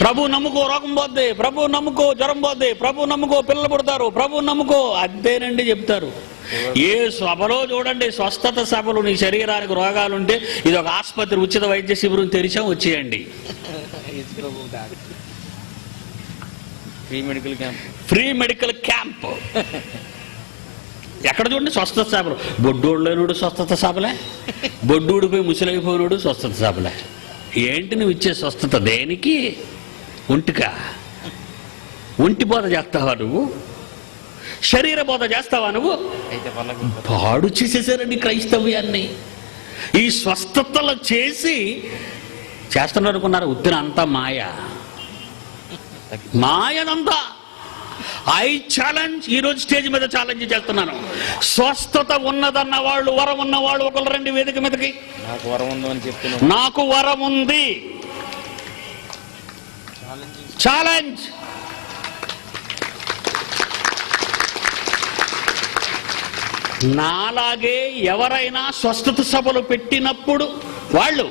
ప్రభు నమ్ముకో రోగం పోద్ది, ప్రభు నమ్ముకో జ్వరం పోద్ది, ప్రభు నమ్ముకో పిల్లలు పుడతారు, ప్రభు నమ్ముకో, అంతేనండి చెప్తారు. ఏ సభలో చూడండి, స్వస్థత సభలు. నీ శరీరానికి రోగాలుంటే ఇది ఒక ఆసుపత్రి, ఉచిత వైద్య శిబిరం తెరిచాం, వచ్చేయండి. Free medical camp. ఎక్కడ చూడండి స్వస్థత సభలు. బొడ్డోళ్ళైనడు స్వస్థత సభలే, బొడ్డు ఊడిపోయి ముసలైపోయినోడు స్వస్థత సభలే. ఏంటి నువ్వు ఇచ్చే స్వస్థత? దేనికి? ఒంటికా? ఒంటి బోధ చేస్తావా నువ్వు? శరీర బోధ చేస్తావా నువ్వు? పాడు చేసేసారండి క్రైస్తవ్యాన్ని. ఈ స్వస్థతలు చేస్తున్నారు అనుకున్నారు. ఉత్తిన అంతా మాయనంతా. ఐ ఛాలెంజ్, ఈరోజు స్టేజ్ మీద ఛాలెంజ్ చేస్తున్నాను. స్వస్థత ఉన్నదన్న వాళ్ళు, వరం ఉన్న వాళ్ళు ఒకళ్ళు రండి వేదిక మీదకి. నాకు వరం ఉంది. ఛాలెంజ్. నాలాగే ఎవరైనా స్వస్థత సభలు పెట్టినప్పుడు, వాళ్ళు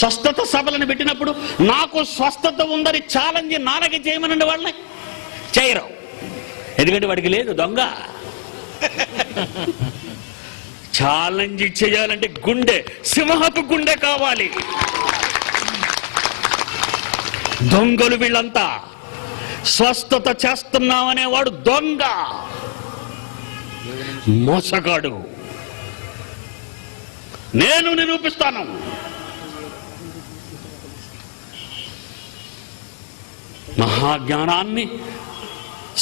స్వస్థత సభలను పెట్టినప్పుడు నాకు స్వస్థత ఉందని ఛాలెంజ్ నాలాగే చేయమనండి. వాళ్ళని చేయరు, ఎందుకంటే వాడికి లేదు, దొంగ. ఛాలెంజ్ చేయాలంటే గుండె, సింహపు గుండె కావాలి. దొంగలు వీళ్ళంతా. స్వస్థత చేస్తున్నామనేవాడు దొంగ, మోసగాడు. నేను నిరూపిస్తాను. మహాజ్ఞానాన్ని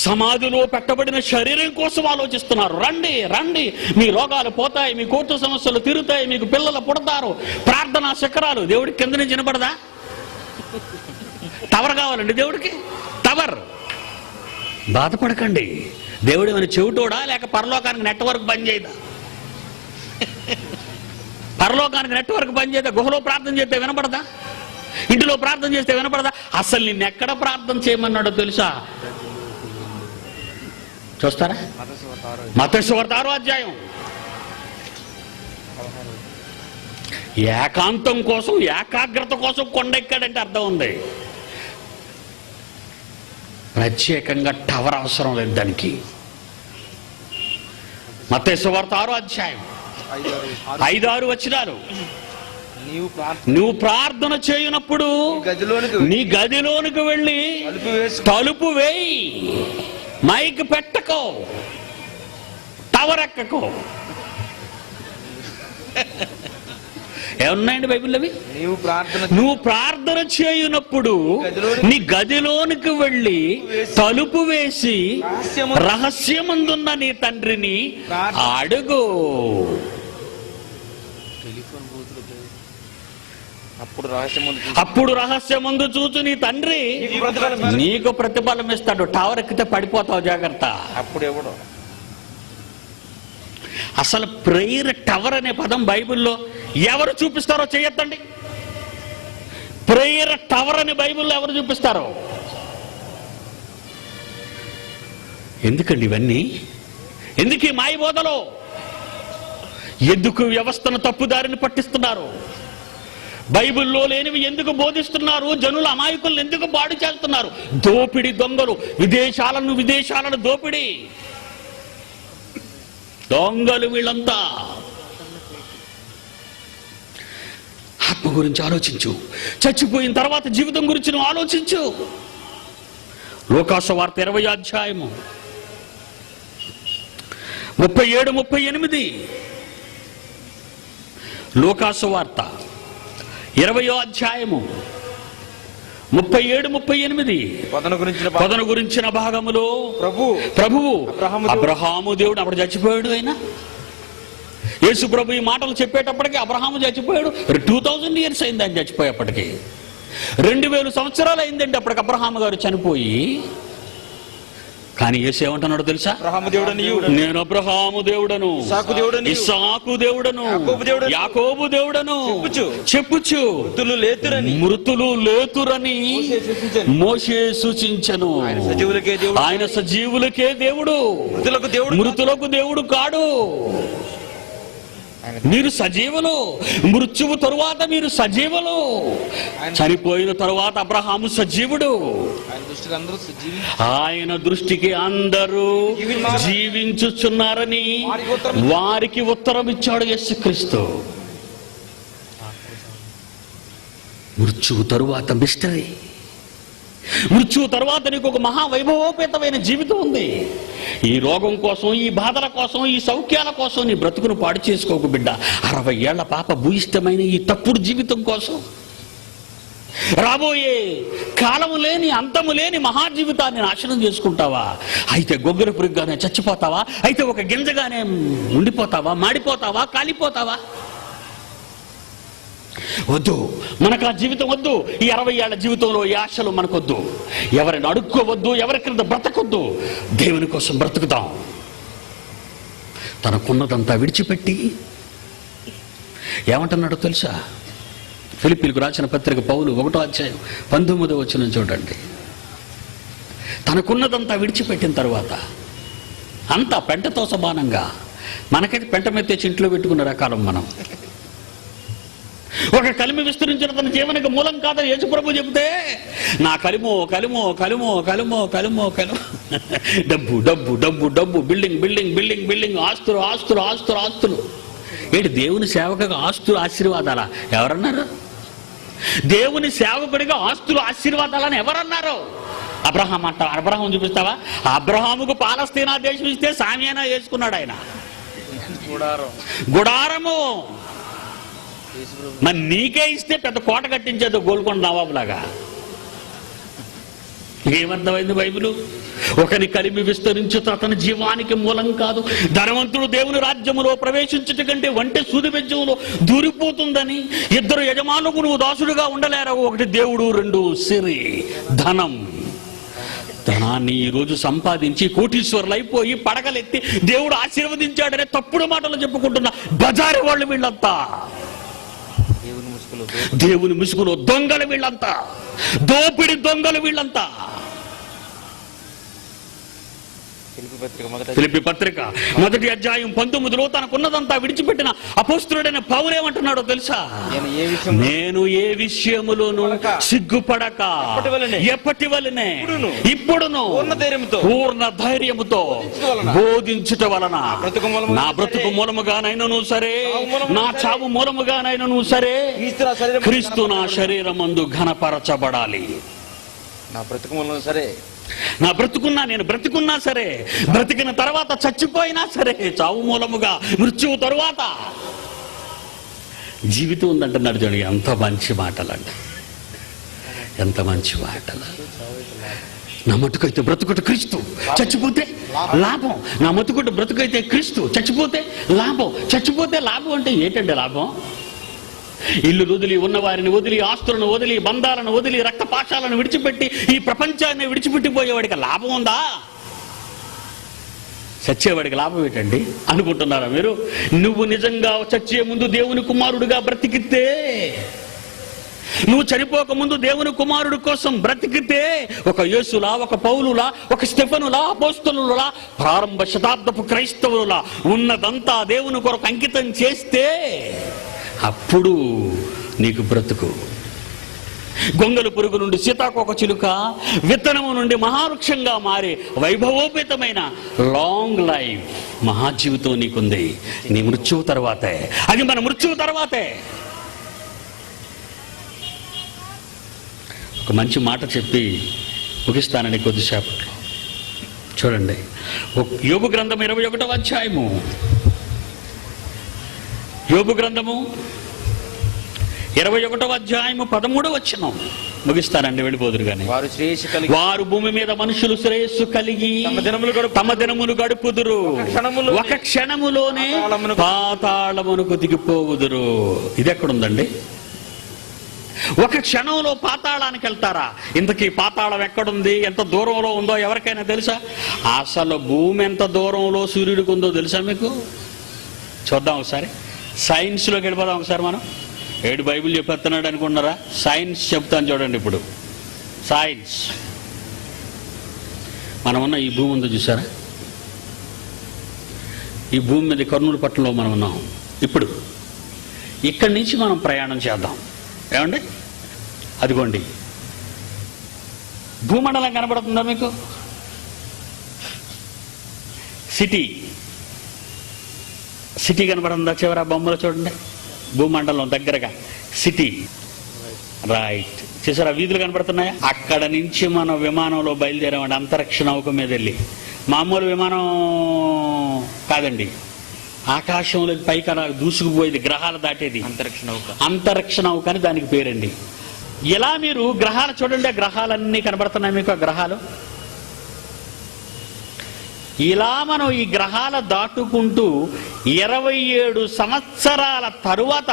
సమాధిలో పెట్టబడిన శరీరం కోసం ఆలోచిస్తున్నారు. రండి రండి, మీ రోగాలు పోతాయి, మీ కోర్టు సమస్యలు తీరుతాయి, మీకు పిల్లలు పుడతారు. ప్రార్థనా శిఖరాలు. దేవుడికి కింద నుంచి వినపడదా? టవర్ కావాలండి దేవుడికి, టవర్. బాధపడకండి. దేవుడు ఏమైనా చెవిటోడా, లేక పరలోకానికి నెట్వర్క్ బంద్ చేయదా? పరలోకానికి నెట్వర్క్ బంద్ చేయదా? గుహలో ప్రార్థన చేస్తే వినపడదా? ఇంటిలో ప్రార్థన చేస్తే వినపడదా? అసలు నిన్నెక్కడ ప్రార్థన చేయమన్నాడో తెలుసా? చూస్తారా? మత్తయి సువార్త 6వ అధ్యాయం. ఏకాంతం కోసం, ఏకాగ్రత కోసం కొండెక్కాడంటే అర్థం ఉంది. ప్రత్యేకంగా టవర్ అవసరం లేదు దానికి. మత్తయి సువార్త 6వ అధ్యాయం 5-6 వచనాలు. నువ్వు ప్రార్థన చేయనప్పుడు నీ గదిలోనికి వెళ్ళి తలుపు వేయి, మైక్ పెట్టకో, టవర్ ఎక్కకో. ఏమున్నాయండి బైబిల్ అవి? నువ్వు ప్రార్థన చేయునప్పుడు నీ గదిలోనికి వెళ్ళి తలుపు వేసి రహస్యమందున్న నీ తండ్రిని అడుగు. అప్పుడు రహస్యమందు చూచు నీ తండ్రి నీకు ప్రతిఫలం ఇస్తాడు. టవర్ ఎక్కితే పడిపోతావు, జాగ్రత్త. అప్పుడు ఎవడు అసలు ప్రేయర్ టవర్ అనే పదం బైబిల్లో ఎవరు చూపిస్తారో చేయొద్దండి. ప్రేయర్ టవర్ అని బైబిల్లో ఎవరు చూపిస్తారో? ఎందుకండి ఇవన్నీ? ఎందుకు ఈ మాయ బోధలో? ఎందుకు వ్యవస్థను తప్పుదారిని పట్టిస్తున్నారు? బైబిల్లో లేనివి ఎందుకు బోధిస్తున్నారు? జనుల అమాయకులను ఎందుకు బాడు చేస్తున్నారు? దోపిడి దొంగలు, విదేశాలను దోపిడి దొంగలు వీళ్ళంతా. ఆత్మ గురించి ఆలోచించు. చచ్చిపోయిన తర్వాత జీవితం గురించి నువ్వు ఆలోచించు. లోకాసు వార్త 20వ అధ్యాయము 37-38. లోకాసు వార్త 20వ అధ్యాయము 37-38. పదను గురించిన భాగములో ప్రభువు అబ్రహాము దేవుడు అప్పుడు చచ్చిపోయాడు. ఆయన యేసు ప్రభు ఈ మాటలు చెప్పేటప్పటికి అబ్రహాము చచ్చిపోయాడు. 2000 years అయింది ఆయన చచ్చిపోయేప్పటికి. 2000 సంవత్సరాలు అయిందండి అప్పటికి అబ్రహాము గారు చనిపోయి. కానీ యేసు ఏమంటున్నాడో తెలుసా? నేను అబ్రహాము దేవుడను, ఇస్సాకు దేవుడను, యాకోబు దేవుడను చెప్పుచు మృతులు లేతురని మోషే సూచించెను. ఆయన సజీవులకే దేవుడు, మృతులకు దేవుడు కాడు. మీరు సజీవులు. మృత్యువు తరువాత మీరు సజీవులు. చనిపోయిన తరువాత అబ్రహాము సజీవుడు. ఆయన దృష్టికి అందరూ జీవించుచున్నారని వారికి ఉత్తరం ఇచ్చాడు యేసుక్రీస్తు. మృత్యువు తరువాత మిస్టరీ. మృత్యువు తర్వాత నీకు ఒక మహావైభవోపేతమైన జీవితం ఉంది. ఈ రోగం కోసం, ఈ బాధల కోసం, ఈ సౌఖ్యాల కోసం నీ బ్రతుకును పాడు చేసుకోకు బిడ్డ. 60 ఏళ్ల పాప భూయిష్టమైన ఈ తప్పుడు జీవితం కోసం రాబోయే కాలము లేని, అంతము లేని మహాజీవితాన్ని నాశనం చేసుకుంటావా? అయితే గొగ్గర పురుగుగానే చచ్చిపోతావా? అయితే ఒక గింజగానే ఉండిపోతావా? మాడిపోతావా? కాలిపోతావా? వద్దు, మనకు ఆ జీవితం వద్దు. ఈ 60 ఏళ్ల జీవితంలో ఈ ఆశలు మనకొద్దు. ఎవరిని అడుక్కోవద్దు, ఎవరి క్రింద బ్రతకొద్దు. దేవుని కోసం బ్రతుకుతాం. తనకున్నదంతా విడిచిపెట్టి ఏమంటున్నాడో తెలుసా? ఫిలిప్పీలకు రాసిన పత్రిక పౌలు 1వ అధ్యాయం 19వ వచనం చూడండి. తనకున్నదంతా విడిచిపెట్టిన తర్వాత అంతా పెంటతో సమానంగా. మనకైతే పెంట మీద తెచ్చి ఇంట్లో పెట్టుకున్న రకాలం మనం. ఒక కలిమి విస్తరించిన తన జీవనకు మూలం కాదని యేసుప్రభు చెబితే, నా కలిమో కలిమో కలిమో కలిమో కలిమో కలిమో డబ్బు డబ్బు డబ్బు డబ్బు, బిల్డింగ్ బిల్డింగ్ బిల్డింగ్ బిల్డింగ్, ఆస్తులు ఆస్తులు ఆస్తులు ఆస్తులు. ఏంటి దేవుని సేవకుగా ఆస్తులు ఆశీర్వాదాలా? ఎవరన్నారు? దేవుని సేవకుడిగా ఆస్తులు ఆశీర్వాదాలని ఎవరన్నారు? అబ్రహాం అంట. అబ్రహాం చూపిస్తావా? అబ్రహాముకు పాలస్తీనా దేశం ఇస్తే సామ్యానా వేసుకున్నాడు ఆయన. గుడారము. మరి నీకే ఇస్తే పెద్ద కోట కట్టించేది గోల్కొండ నవాబులాగా. ఏమర్థమైంది బైబిలు? ఒకని కలిమి విస్తరించుట అతని జీవానికి మూలం కాదు. ధనవంతుడు దేవుని రాజ్యములో ప్రవేశించుట కంటే వంటి సూది బెజ్జంలో దూరిపోతుందని. 2 యజమానులకు నువ్వు దాసుడుగా ఉండలేరు. ఒకటి దేవుడు, 2 సిరి ధనం. ధనాన్ని ఈరోజు సంపాదించి కోటీశ్వరులు అయిపోయి పడగలెత్తి దేవుడు ఆశీర్వదించాడనే తప్పుడు మాటలు చెప్పుకుంటున్న బజారు వాళ్ళు వీళ్ళంతా. దేవుని ముసుగులో దొంగలు వీళ్ళంతా, దోపిడి దొంగలు వీళ్ళంతా. ఫిలిప్పీ పత్రిక 1వ అధ్యాయం 19లో తనకున్నదంతా విడిచిపెట్టిన అపోస్తలుడైన పౌలు ఏమంటున్నాడో తెలుసా? నేను ఏ విషయములోనూ సిగ్గుపడక ఎప్పటి వలనే ఇప్పుడును పూర్ణ ధైర్యముతో బోధించుట వలన నా బ్రతుకు మూలముగానైనను సరే, నా చావు మూలముగానైనను సరే, క్రీస్తు నా శరీరమందు ఘనపరచబడాలి. నా బ్రతుకు మూలము సరే, నా బ్రతుకున్నా, నేను బ్రతుకున్నా సరే, బ్రతికిన తర్వాత చచ్చిపోయినా సరే, చావు మూలముగా మృత్యువు తరువాత జీవితం ఉందంటున్నాడు. చూడండి, ఎంత మంచి మాటలండి, ఎంత మంచి మాటలు. నా మట్టుకైతే బ్రతుకుట క్రీస్తు, చచ్చిపోతే లాభం. నా మట్టుకుంటే బ్రతుకైతే క్రీస్తు, చచ్చిపోతే లాభం. చచ్చిపోతే లాభం అంటే ఏంటండి లాభం? ఇల్లు వదిలి, ఉన్నవారిని వదిలి, ఆస్తులను వదిలి, బంధాలను వదిలి, రక్తపాశాలను విడిచిపెట్టి ఈ ప్రపంచాన్ని విడిచిపెట్టిపోయేవాడికి లాభం ఉందా? చచ్చేవాడికి లాభం ఏంటండి అనుకుంటున్నారా మీరు? నువ్వు నిజంగా చచ్చే ముందు దేవుని కుమారుడిగా బ్రతికితే, నువ్వు చనిపోక ముందు దేవుని కుమారుడి కోసం బ్రతికితే, ఒక యేసులా, ఒక పౌలులా, ఒక స్టెఫనులా, అపోస్తలులా, ప్రారంభ శతాబ్దపు క్రైస్తవులా ఉన్నదంతా దేవుని కొరకు అంకితం చేస్తే అప్పుడు నీకు బ్రతుకు. గొంగలు పురుగు నుండి సీతాకోక చిలుక, విత్తనము నుండి మహావృక్షంగా మారే వైభవోపేతమైన లాంగ్ లైఫ్, మహాజీవితం నీకుంది. నీ మృత్యువు తర్వాతే. అది మన మృత్యువు తర్వాతే. ఒక మంచి మాట చెప్పి ముగిస్తానని కొద్దిసేపట్లో. చూడండి, యోబు గ్రంథం 21వ అధ్యాయము, యోబు గ్రంథము 21వ అధ్యాయము 13వ వచనం. ముగిస్తానండి, వెళ్ళిపోదురు కానీ. వారు భూమి మీద మనుషులు శ్రేయస్సు కలిగి తమ దినములు గడుపుదురు, ఒక క్షణములోనే పాతాళమునకు దిగిపోవుదురు. ఇది ఎక్కడుందండి? ఒక క్షణంలో పాతాళానికి వెళ్తారా? ఇంతకీ పాతాళం ఎక్కడుంది, ఎంత దూరంలో ఉందో ఎవరికైనా తెలుసా? అసలు భూమి ఎంత దూరంలో సూర్యుడికి ఉందో తెలుసా మీకు? చూద్దాం ఒకసారి, సైన్స్లోకి వెళ్ళిపోదాం ఒకసారి. మనం ఏడు బైబిల్ చెప్పేస్తున్నాడు అనుకున్నారా? సైన్స్ చెప్తాను చూడండి. ఇప్పుడు సైన్స్, మనం ఉన్న ఈ భూమి ఉందో చూసారా? ఈ భూమి మీద కర్నూలు పట్టణంలో మనం ఉన్నాం. ఇప్పుడు ఇక్కడి నుంచి మనం ప్రయాణం చేద్దాం. ఏమండి, అదిగోండి భూమండలం కనబడుతుందా మీకు? సిటీ కనబడుతుందా? చివర బొమ్మలు చూడండి, భూమండలం దగ్గరగా సిటీ. రైట్, చూసారా వీధులు కనబడుతున్నాయా? అక్కడ నుంచి మనం విమానంలో బయలుదేరామండి, అంతరిక్ష నౌక మీద వెళ్ళి. మామూలు విమానం కాదండి, ఆకాశంలోకి పైకి అలా దూసుకుపోయేది, గ్రహాలు దాటేది అంతరిక్ష నౌక అని దానికి పేరండి. ఇలా మీరు గ్రహాలు చూడండి, ఆ గ్రహాలన్నీ కనబడుతున్నాయి మీకు. ఆ గ్రహాలు ఇలా మనం ఈ గ్రహాల దాటుకుంటూ 27 సంవత్సరాల తరువాత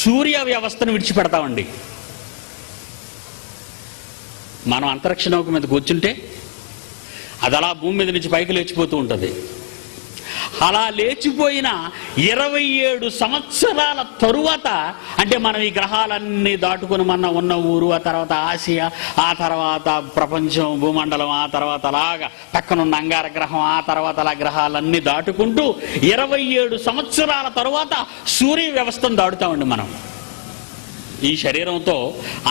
సూర్య వ్యవస్థను విడిచిపెడతామండి. మనం అంతరిక్ష నౌక మీద కూర్చుంటే అది అలా భూమి మీద నుంచి పైకి లేచిపోతూ ఉంటుంది. అలా లేచిపోయిన 27 సంవత్సరాల తరువాత, అంటే మనం ఈ గ్రహాలన్నీ దాటుకుని మన ఉన్న ఊరు, ఆ తర్వాత ఆసియా, ఆ తర్వాత ప్రపంచం, భూమండలం, ఆ తర్వాత అలాగా పక్కనున్న అంగార గ్రహం, ఆ తర్వాత అలా గ్రహాలన్నీ దాటుకుంటూ 27 సంవత్సరాల తరువాత సూర్య వ్యవస్థను దాటుతామండి మనం. ఈ శరీరంతో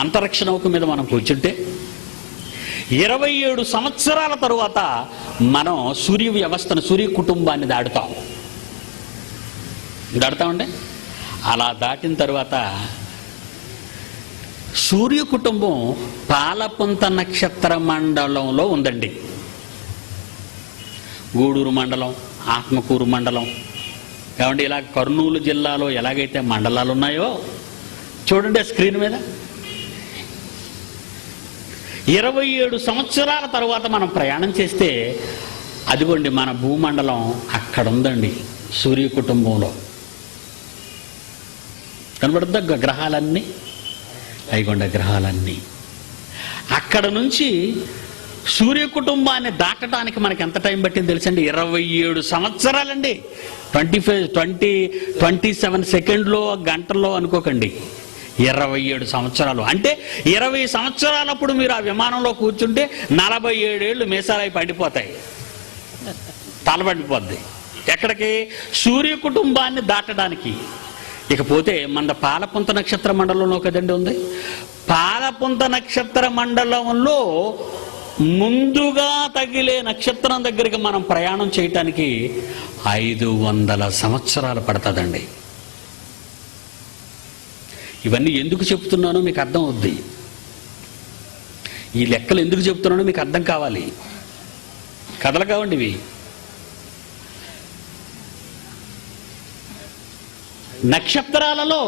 అంతరిక్ష నౌక మీద మనం కూర్చుంటే 27 సంవత్సరాల తరువాత మనం సూర్య వ్యవస్థను, సూర్య కుటుంబాన్ని దాటుతామండి. అలా దాటిన తర్వాత సూర్య కుటుంబం పాలపుంత నక్షత్ర మండలంలో ఉందండి. గూడూరు మండలం, ఆత్మకూరు మండలం, ఏమంటే ఇలా కర్నూలు జిల్లాలో ఎలాగైతే మండలాలు ఉన్నాయో చూడండి స్క్రీన్ మీద. 27 సంవత్సరాల తరువాత మనం ప్రయాణం చేస్తే అదిగోండి మన భూమండలం అక్కడ ఉందండి, సూర్య కుటుంబంలో. కనబడుతుందా గ్రహాలన్నీ? అయిగొండ గ్రహాలన్నీ. అక్కడ నుంచి సూర్య కుటుంబాన్ని దాటడానికి మనకి ఎంత టైం పట్టింది తెలుసండి? 27 సంవత్సరాలండి. 27 సెకండ్లో గంటల్లో అనుకోకండి, 27 సంవత్సరాలు. అంటే 20 సంవత్సరాలప్పుడు మీరు ఆ విమానంలో కూర్చుంటే 47 ఏళ్ళు మీసాలై పడిపోతాయి, తలపడిపోద్ది. ఎక్కడికి? సూర్య కుటుంబాన్ని దాటడానికి. ఇకపోతే మన పాలపుంత నక్షత్ర మండలంలో కదండి ఉంది. పాలపుంత నక్షత్ర మండలంలో ముందుగా తగిలే నక్షత్రం దగ్గరికి మనం ప్రయాణం చేయటానికి 500 సంవత్సరాలు పడుతుందండి. ఇవన్నీ ఎందుకు చెప్తున్నానో మీకు అర్థం అవుద్ది. ఈ లెక్కలు ఎందుకు చెప్తున్నానో మీకు అర్థం కావాలి. కథలు కావండి ఇవి. నక్షత్రాలలో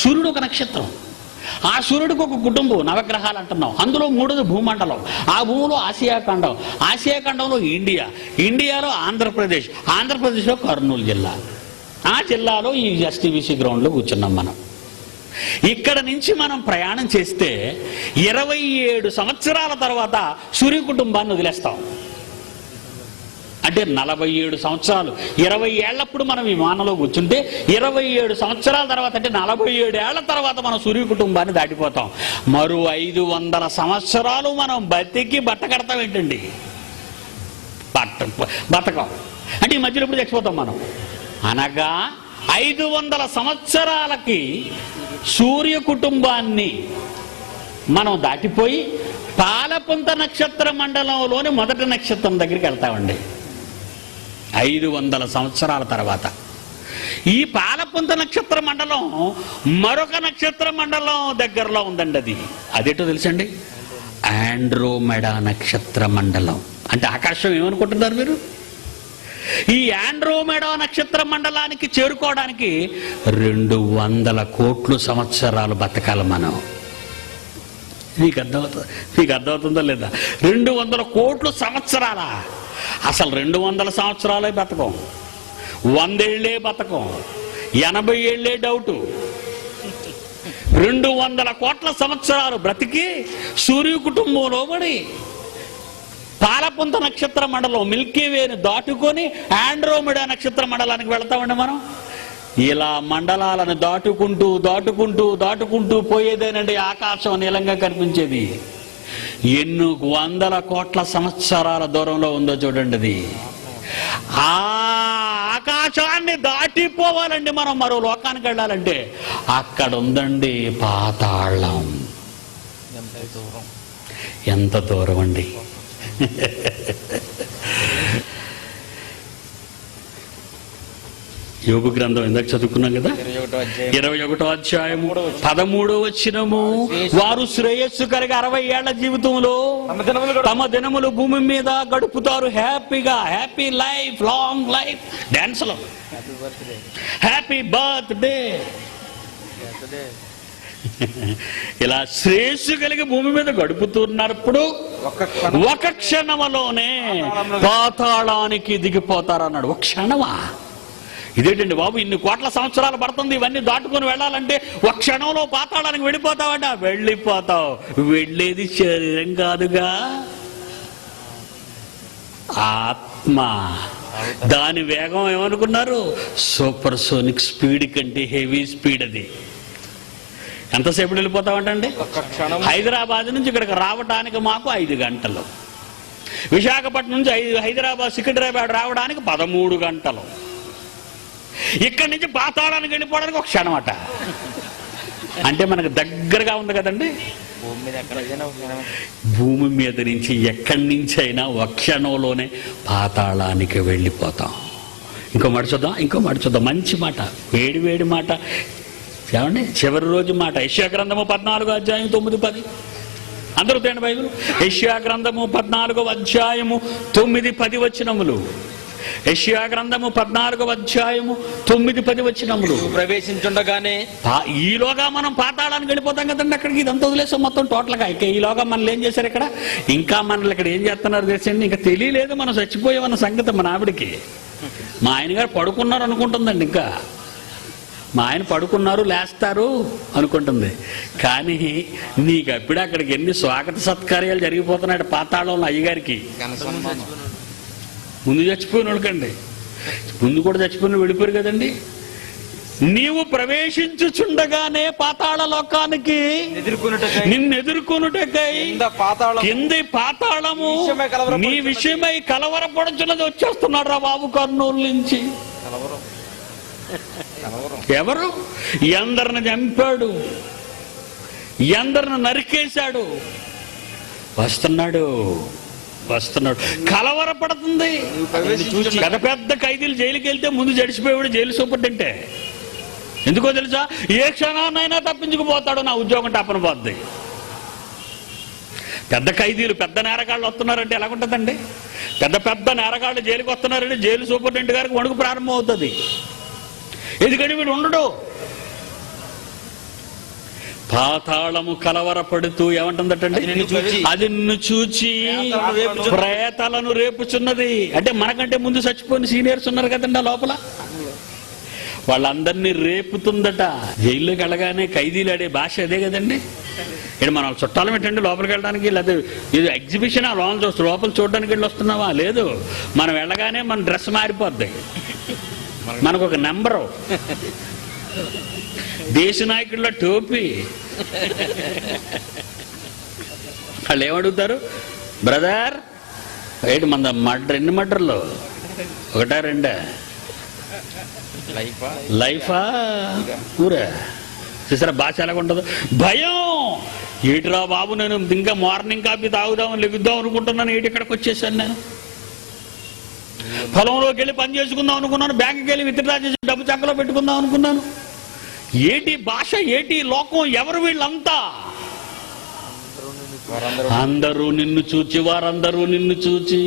సూర్యుడు ఒక నక్షత్రం. ఆ సూర్యుడికి ఒక కుటుంబం, నవగ్రహాలు అంటున్నాం. అందులో 3ది భూమండలం. ఆ భూమిలో ఆసియా ఖండం, ఆసియా ఖండంలో ఇండియా, ఇండియాలో ఆంధ్రప్రదేశ్, ఆంధ్రప్రదేశ్లో కర్నూలు జిల్లా, ఆ జిల్లాలో ఈ ఎస్టీవీసీ గ్రౌండ్లో కూర్చున్నాం మనం. ఇక్కడ నుంచి మనం ప్రయాణం చేస్తే 27 సంవత్సరాల తర్వాత సూర్య కుటుంబాన్ని వదిలేస్తాం. అంటే 47 సంవత్సరాలు, 20 ఏళ్లప్పుడు మనం విమానంలో కూర్చుంటే 27 సంవత్సరాల తర్వాత, అంటే 47 ఏళ్ల తర్వాత మనం సూర్య కుటుంబాన్ని దాటిపోతాం. మరో 500 సంవత్సరాలు మనం బతికి బట్ట కడతాం ఏంటండి? బతకం అంటే ఈ మధ్యలో ఎప్పుడు చచ్చిపోతాం మనం. అనగా 500 సంవత్సరాలకి సూర్య కుటుంబాన్ని మనం దాటిపోయి పాలపుంత నక్షత్ర మండలంలోని మొదటి నక్షత్రం దగ్గరికి వెళ్తామండి 500 సంవత్సరాల తర్వాత. ఈ పాలపుంత నక్షత్ర మండలం మరొక నక్షత్ర మండలం దగ్గరలో ఉందండి. అదేటో తెలుసండి? ఆండ్రోమెడా నక్షత్ర మండలం. అంటే ఆకాశం ఏమనుకుంటున్నారు మీరు? ఈ ఆండ్రోమెడా నక్షత్ర మండలానికి చేరుకోవడానికి 200 కోట్ల సంవత్సరాలు బతకాలి మనం. మీకు అర్థమవుతుందా లేదా? 200 కోట్ల సంవత్సరాల. అసలు 200 సంవత్సరాలే బతకం, 100 ఏళ్లే బతకం, 80 ఏళ్లే డౌటు. 200 కోట్ల సంవత్సరాలు బ్రతికి సూర్య కుటుంబంలో పడి పాలపుంత నక్షత్ర మండలం మిల్కీవేని దాటుకొని ఆండ్రోమెడా నక్షత్ర మండలానికి వెళతామండి మనం. ఇలా మండలాలను దాటుకుంటూ దాటుకుంటూ దాటుకుంటూ పోయేదేనండి ఆకాశం నీలంగా కనిపించేది. ఎన్ని 100 కోట్ల సంవత్సరాల దూరంలో ఉందో చూడండి. అది ఆ ఆకాశాన్ని దాటిపోవాలండి మనం మరో లోకానికి వెళ్ళాలంటే. అక్కడ ఉందండి పాతాళం. ఎంత దూరం అండి! యోగు గ్రంథం ఇందాక చదువుకున్నాం కదా, 21వ అధ్యాయము 13వ వచనము. వారు శ్రేయస్సు కలిగి 60 ఏళ్ల జీవితంలో తమ దినములు భూమి మీద గడుపుతారు హ్యాపీగా. Happy life, long life. Dance లో హ్యాపీ బర్త్డే. ఇలా శ్రేయస్సు కలిగి భూమి మీద గడుపుతున్నప్పుడు ఒక క్షణంలోనే పాతాళానికి దిగిపోతారన్నాడు. ఒక క్షణమా? ఇదేంటండి బాబు, ఇన్ని కోట్ల సంవత్సరాలు పడుతుంది ఇవన్నీ దాటుకొని వెళ్ళాలంటే? ఒక క్షణంలో పాతాళానికి వెళ్ళిపోతావంట. వెళ్ళిపోతావు. వెళ్ళేది శరీరం కాదుగా, ఆత్మ. దాని వేగం ఏమనుకున్నారు? సూపర్ సోనిక్ స్పీడ్ కంటే హెవీ స్పీడ్. అది ఎంతసేపు వెళ్ళిపోతామంటండి? హైదరాబాద్ నుంచి ఇక్కడికి రావడానికి మాకు 5 గంటలు. విశాఖపట్నం నుంచి హైదరాబాద్ సికింద్రాబాద్ రావడానికి 13 గంటలు. ఇక్కడి నుంచి పాతాళానికి వెళ్ళిపోవడానికి ఒక క్షణం అట. అంటే మనకు దగ్గరగా ఉంది కదండి. భూమి మీద నుంచి ఎక్కడి నుంచి అయినా ఒక క్షణంలోనే పాతాళానికి వెళ్ళిపోతాం. ఇంకో మాట చూద్దాం. మంచి మాట, వేడి వేడి మాట. ఏమండి? చివరి రోజు మాట. యెషయా గ్రంథము 14వ అధ్యాయం 9, 10. అందరూ తేండి బైబిల్. యెషయా గ్రంథము 14వ అధ్యాయము 9, 10 వచనములు. యెషయా గ్రంథము 14వ అధ్యాయము 9, 10 వచనములు. ప్రవేశించుండగానే ఈలోగా మనం పాతాళానికి వెళ్ళిపోతాం కదండి. అక్కడికి ఇదంతా వదిలేసాం మొత్తం టోటల్గా. ఇక ఈలోగా మనల్ని ఏం చేశారు ఇక్కడ? ఇంకా మనల్ని ఇక్కడ ఏం చేస్తున్నారు తెలిసండి. ఇంకా తెలియలేదు మనం చచ్చిపోయామన్న సంగతి మన ఆవిడికి. మా ఆయన గారు పడుకున్నారు అనుకుంటుందండి. ఇంకా మా ఆయన పడుకున్నారు, లేస్తారు అనుకుంటుంది. కానీ నీకు అప్పుడు అక్కడికి ఎన్ని స్వాగత సత్కార్యాలు జరిగిపోతున్నాడు పాతాళంలో అయ్యగారికి. ముందు చచ్చిపోయిన వాళ్ళకండి, ముందు కూడా చచ్చిపోయిన వెళ్ళిపోయారు కదండి. నీవు ప్రవేశించుచుండగానే పాతాళ లోకానికి నిన్ను ఎదుర్కొనుటకై కింది పాతాళము నీ విషయమై కలవరపడుచున్నది వచ్చేస్తున్నాడు రా బాబు కర్నూలు నుంచి. ఎవరు? ఎందరిని చంపాడు, ఎందరిని నరికేశాడు. వస్తున్నాడు. కలవరపడుతుంది. పెద్ద పెద్ద ఖైదీలు జైలుకి వెళ్తే ముందు జడిసిపోయాడు జైలు సూపరింటెండెంటే. ఎందుకో తెలుసా? ఏ క్షణాన్నైనా తప్పించుకుపోతాడు, నా ఉద్యోగం టప్పన పోద్ది. పెద్ద ఖైదీలు, పెద్ద నేరగాళ్ళు వస్తున్నారంటే ఎలాగుంటుందండి? పెద్ద పెద్ద నేరగాళ్ళు జైలుకి వస్తున్నారంటే జైలు సూపరింటెండెంట్ గారికి వణుకు ప్రారంభం అవుతుంది. ఎందుకని వీడు ఉండడు. పాతాళము కలవరపడుతూ ఏమంటుందటండి? అది నిన్ను చూచి ప్రేతలను రేపుచున్నది. అంటే మనకంటే ముందు చచ్చిపోయిన సీనియర్స్ ఉన్నారు కదండి ఆ లోపల, వాళ్ళందరినీ రేపుతుందట. జైల్లోకి వెళ్ళగానే ఖైదీలు ఆడే భాష అదే కదండి. ఇక్కడ మనం చుట్టాలు పెట్టండి లోపలికి వెళ్ళడానికి, లేదా ఇది ఎగ్జిబిషన్ లోపల చూడడానికి వెళ్ళి వస్తున్నావా? లేదు. మనం వెళ్ళగానే మన డ్రెస్ మారిపోద్ది. మనకు ఒక నెంబరు, దేశ నాయకుల్లో టోపీ. వాళ్ళు ఏమడుగుతారు? బ్రదర్ ఏంటి మన మర్డర్, ఎన్ని మర్డర్లు? 1, 2? లైఫా ఊరా? చూసారా భాష ఎలాగ ఉంటుందో? భయం. ఏటిరా బాబు, నేను ఇంకా మార్నింగ్ కాఫీ తాగుదామని లెగుద్దాం అనుకుంటున్నాను, ఏటి ఇక్కడికి వచ్చేసాను. నేను పొలంలోకి వెళ్ళి పని చేసుకుందాం అనుకున్నాను, బ్యాంకుకి వెళ్ళి విత్డ్రా చేసి డబ్బు చక్కలో పెట్టుకుందాం అనుకున్నాను. ఏటి భాష, ఏటి లోకం, ఎవరు వీళ్ళంతా? అందరూ నిన్ను చూచి వారందరూ నిన్ను చూచి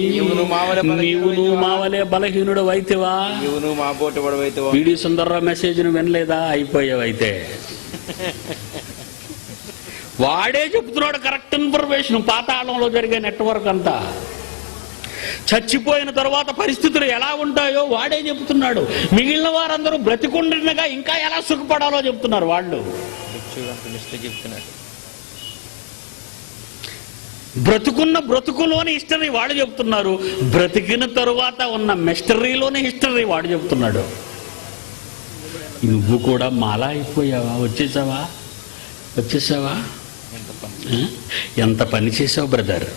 నీవును మావలే బలహీనుడు అయితేవా, నీవును మా పోటీ పడవైతేవా. పీడి సుందర్రావు మెసేజ్ ను వినలేదా? అయిపోయావైతే. వాడే చెప్తున్నాడు కరెక్ట్ ఇన్ఫర్మేషన్. పాతాళంలో జరిగే నెట్వర్క్ అంతా, చచ్చిపోయిన తర్వాత పరిస్థితులు ఎలా ఉంటాయో వాడే చెప్తున్నాడు. మిగిలిన వారందరూ బ్రతికుండగా ఇంకా ఎలా సుఖపడాలో చెప్తున్నారు వాళ్ళు. చెప్తున్నాడు బ్రతుకున్న బ్రతుకులోని హిస్టరీ వాడు చెప్తున్నారు, బ్రతికిన తరువాత ఉన్న మిస్టరీలోని హిస్టరీ వాడు చెప్తున్నాడు. నువ్వు కూడా మాలా అయిపోయావా? వచ్చేసావా? ఎంత పని చేసావు బ్రదర్.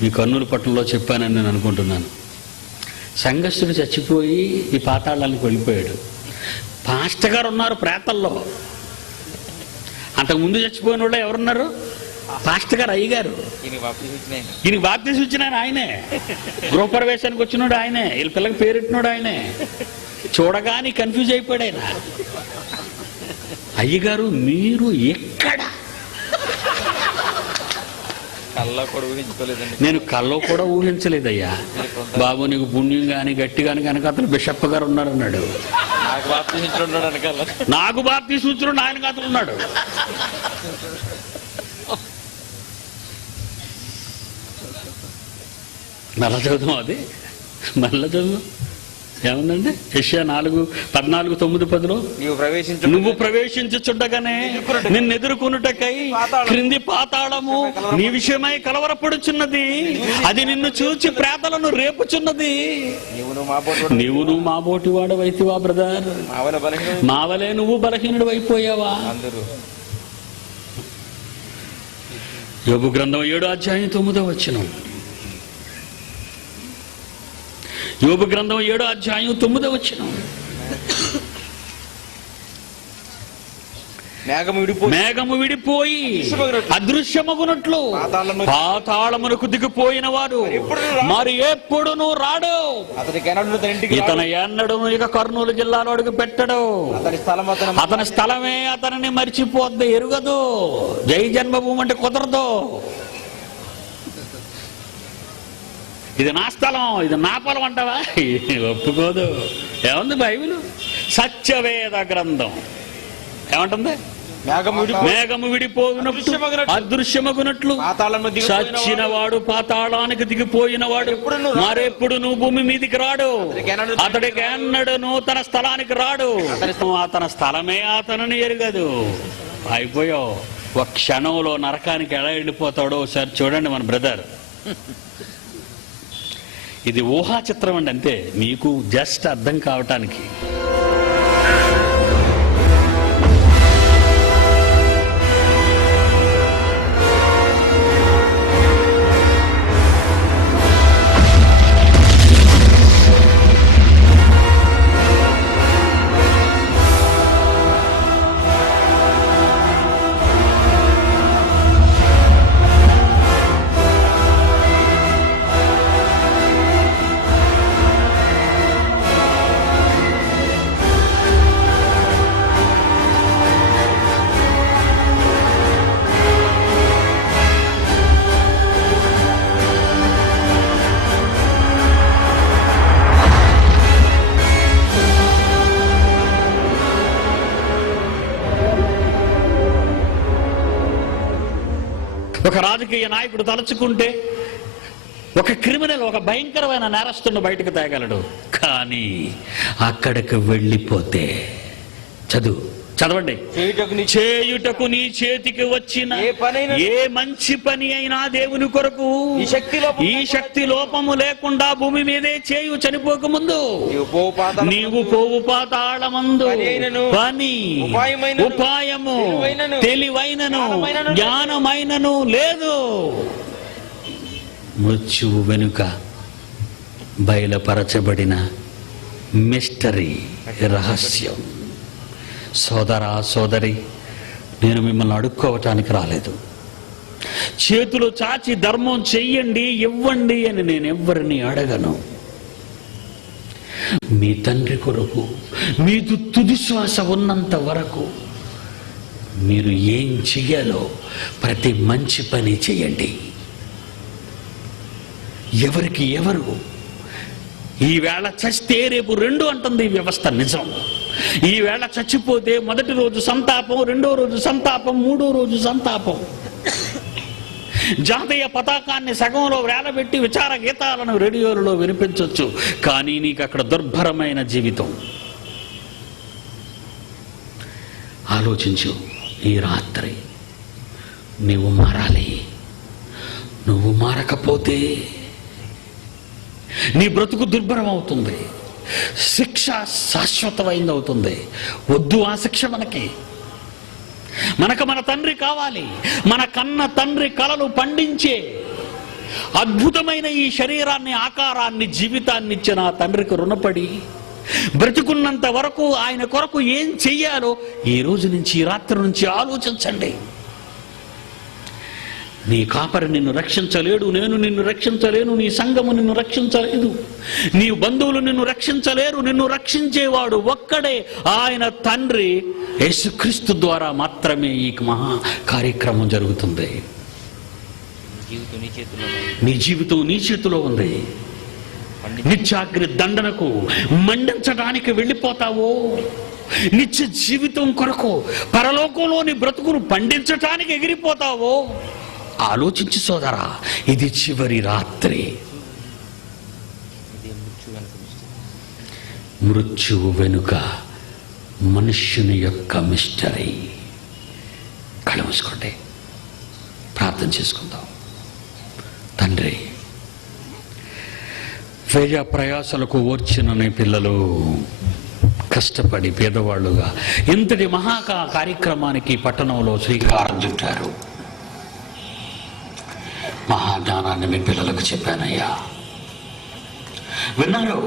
మీ కర్నూలు పట్టణంలో చెప్పానని నేను అనుకుంటున్నాను. సంఘస్థుడు చచ్చిపోయి ఈ పాతాళానికి వెళ్ళిపోయాడు. పాస్టర్ గారు ఉన్నారు ప్రేతల్లో. అంతకుముందు చచ్చిపోయిన వాళ్ళు ఎవరున్నారు? పాస్టర్ గారు, అయ్యగారు. ఈయనకి బాప్తీసం ఇచ్చిన ఆయనే, గృహప్రవేశానికి వచ్చినాడు ఆయనే, వీళ్ళ పిల్లకి పేరెట్టినాడు ఆయనే. చూడగానే కన్ఫ్యూజ్ అయిపోయాడు ఆయన. అయ్యగారు మీరు ఎక్కడ? నేను కల్లో కూడా ఊహించలేదయ్యా. బాబు నీకు పుణ్యం కానీ గట్టిగాని కనుక అతను బిషప్ గారు ఉన్నారన్నాడు. నాకు బాప్తీసం ఇచ్చినాడు ఆయన అతను ఉన్నాడు. మళ్ళా చదువు, అది మళ్ళా చదువు. ఏముందండి? యెషయా 4:14-9-10 నువ్వు ప్రవేశించుచుండగానే నిన్ను ఎదుర్కొనుటకై క్రింది పాతాళము నీ విషయమై కలవరపడుచున్నది, అది నిన్ను చూచి ప్రేతలను రేపుచున్నది. నీవును మా బోటి వాడవైతివా బ్రదర్? మావలే నువ్వు బలహీనుడు అయిపోయావా? యోబు గ్రంథం 7:9. యోబు గ్రంథం 7:9. మేఘము విడిపోయి అదృశ్యమగునట్లు పాతాళమునకు దిగిపోయిన వాడు మరి ఎప్పుడును రాడు. ఇతను ఎన్నడూ ఇక కర్నూలు జిల్లాలో అడుగు పెట్టడు. అతని స్థలమే అతనిని మర్చిపోద్ది, ఎరుగదు. జై జన్మభూమి అంటే కుదరదు. ఇది నా స్థలం, ఇది నా పొలం అంటావా? ఒప్పుకోదు. ఏముంది బైబిల్? సత్యవేద గ్రంథం ఏమంటుంది? మేఘము విడిపోయినట్లు అదృశ్యమగునట్లు చచ్చిన వాడు పాతాళానికి దిగిపోయిన వాడు మరెప్పుడు నువ్వు భూమి మీదికి రాడు. అతడికి ఎన్నడూ తన స్థలానికి రాడు. అతని స్థలమే అతనిని ఎరుగదు. అయిపోయావు. ఒక క్షణంలో నరకానికి ఎలా వెళ్ళిపోతాడో ఒకసారి చూడండి మన బ్రదర్. ఇది ఊహా చిత్రం అండి, అంతే, మీకు జస్ట్ అర్థం కావటానికి. ఒక రాజకీయ నాయకుడు తలుచుకుంటే ఒక క్రిమినల్, ఒక భయంకరమైన నేరస్తును బయటకు తేగలడు. కానీ అక్కడికి వెళ్ళిపోతే చదవండి. చేయుటకు నీ చేతికి వచ్చిన ఏ మంచి పని అయినా దేవుని కొరకు ఈ శక్తి లోపము లేకుండా భూమి మీదే చేయు. చనిపోక ముందు నీవు పోవు పాతాళమందు పని ఉపాయము తెలివైనను జ్ఞానమైనను లేదు. మృత్యువు వెనుక బయలుపరచబడిన మిస్టరీ, రహస్యం. సోదరా సోదరి, నేను మిమ్మల్ని అడుక్కోవటానికి రాలేదు. చేతులు చాచి ధర్మం చెయ్యండి, ఇవ్వండి అని నేను ఎవ్వరిని అడగను. మీ తండ్రి కొరకు మీదు తుది శ్వాస ఉన్నంత వరకు మీరు ఏం చెయ్యాలో ప్రతి మంచి పని చేయండి. ఎవరికి ఎవరు ఈవేళ చస్తే రేపు రెండు అంటుంది ఈ వ్యవస్థ. నిజం. ఈవేళ చచ్చిపోతే మొదటి రోజు సంతాపం, రెండో రోజు సంతాపం, మూడో రోజు సంతాపం. జాతీయ పతాకాన్ని సగంలో వేలబెట్టి విచార గీతాలను రేడియోలలో వినిపించవచ్చు, కానీ నీకు అక్కడ దుర్భరమైన జీవితం. ఆలోచించు. ఈ రాత్రి నీవు మారాలి. నువ్వు మారకపోతే నీ బ్రతుకు దుర్భరం అవుతుంది. శిక్ష శాశ్వతమైంది అవుతుంది. వద్దు ఆ శిక్ష మనకి. మనకు మన తండ్రి కావాలి. మన కన్న తండ్రి కలలు పండించే అద్భుతమైన ఈ శరీరాన్ని, ఆకారాన్ని, జీవితాన్ని ఇచ్చిన ఆ తండ్రికి రుణపడి బ్రతికున్నంత వరకు ఆయన కొరకు ఏం చెయ్యాలో ఈ రోజు నుంచి, ఈ రాత్రి నుంచి ఆలోచించండి. నీ కాపరి నిన్ను రక్షించలేడు, నేను నిన్ను రక్షించలేను, నీ సంఘము నిన్ను రక్షించలేదు, నీ బంధువులు నిన్ను రక్షించలేరు. నిన్ను రక్షించేవాడు ఒక్కడే, ఆయన తండ్రి యేసుక్రీస్తు ద్వారా మాత్రమే ఈ మహా కార్యక్రమం జరుగుతుంది. జీవితం నీ చేతిలో నీ జీవితం నీ చేతిలో ఉంది. నిత్యాగ్ని దండనకు మండించడానికి వెళ్ళిపోతావో, నిత్య జీవితం కొరకు పరలోకంలోని బ్రతుకును పండించటానికి ఎగిరిపోతావో ఆలోచించి సోదరా. ఇది చివరి రాత్రి. ఇదే మృత్యు వెనుక మృత్యువు వెనుక మనుష్యుని యొక్క మిస్టరీ. కళ్ళు మూసుకోండి, ప్రార్థన చేసుకుందాం. తండ్రి, వ్యయ ప్రయాసలకు ఓర్చిన నీ పిల్లలు కష్టపడి పేదవాళ్ళుగా ఇంతటి కార్యక్రమానికి పట్టణంలో శ్రీకారం చుట్టారు. మహాజ్ఞానాన్ని మీ పిల్లలకు చెప్పానయ్యా. విన్నారు?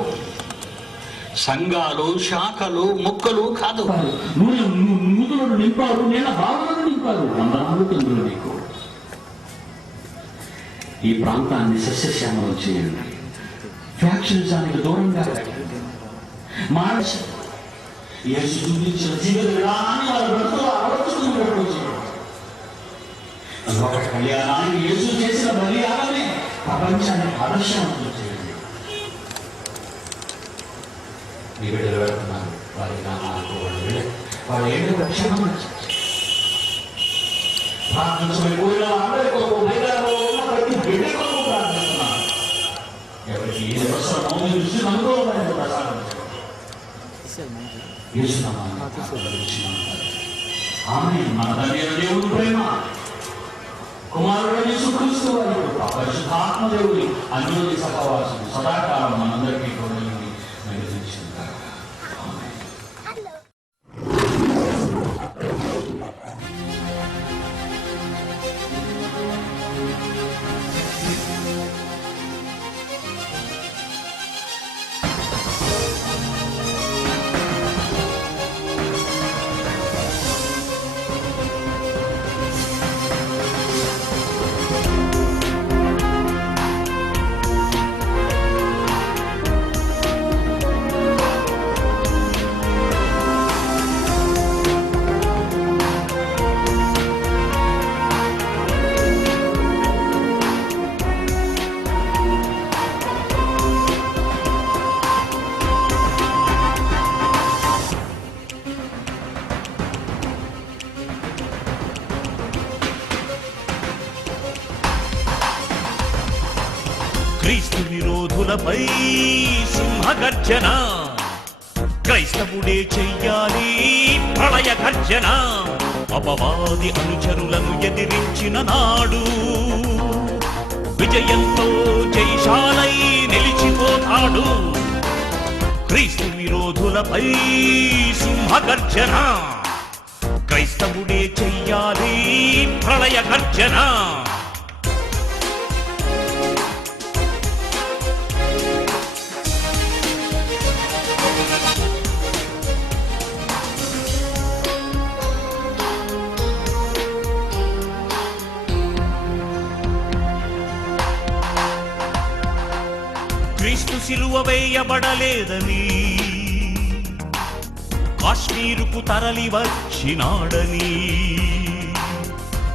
సంఘాలు, శాఖలు, ముక్కలు కాదు, నూతులను నింపారు, నీళ్ళ బావులను నింపారు. వందనాలు తండ్రులు నీకు. ఈ ప్రాంతాన్ని సస్యశ్యామలం చేయండి. ఫ్యాక్షనిజానికి దూరంగా మానస యేసు చూపించిన జీవిత విధానాన్ని వాళ్ళ బ్రతుకులో అలవర్చుకునేటట్టు చేయండి. ఒక కళ్యాణానికి యేసు చేసిన బలియాగమే ప్రపంచాన్ని ఆదర్శవంతులు చేయండి. మీ బిడ్డలు వెళ్తున్నారు, వారి నామాలకు వాళ్ళు ఏదో రక్షణ ప్రార్థించబోయిన అందరికీ బయటలో ఉన్న ప్రతి బిడ్డకు ప్రార్థిస్తున్నారు. ఎవరికి ఏ అవసరమో మీ దృష్టి అనుకోవాలని ప్రసాదం ఆమె మన తండ్రి దేవుడి ప్రేమ, కుమారుడు యేసుక్రీస్తు వారి కృప, పరిశుద్ధాత్మ దేవుడి అన్యోన్య సహవాసం సదాకాలం మనందరికీ కూడా నిర్వహించిందాక. క్రీస్తు విరోధులపై సింహగర్జన, క్రైస్తవుడే చెయ్యాలి ప్రళయ గర్జన. అపవాది అనుచరులను ఎదిరించిన నాడు విజయంతో జైశాలై నిలిచిపోతాడు. క్రీస్తు విరోధులపై సింహగర్జన, క్రైస్తవుడే చెయ్యాలి ప్రళయ గర్జన. క్రీస్తు సిలువ వేయబడలేదని, కాశ్మీరుకు తరలి వచ్చినాడని,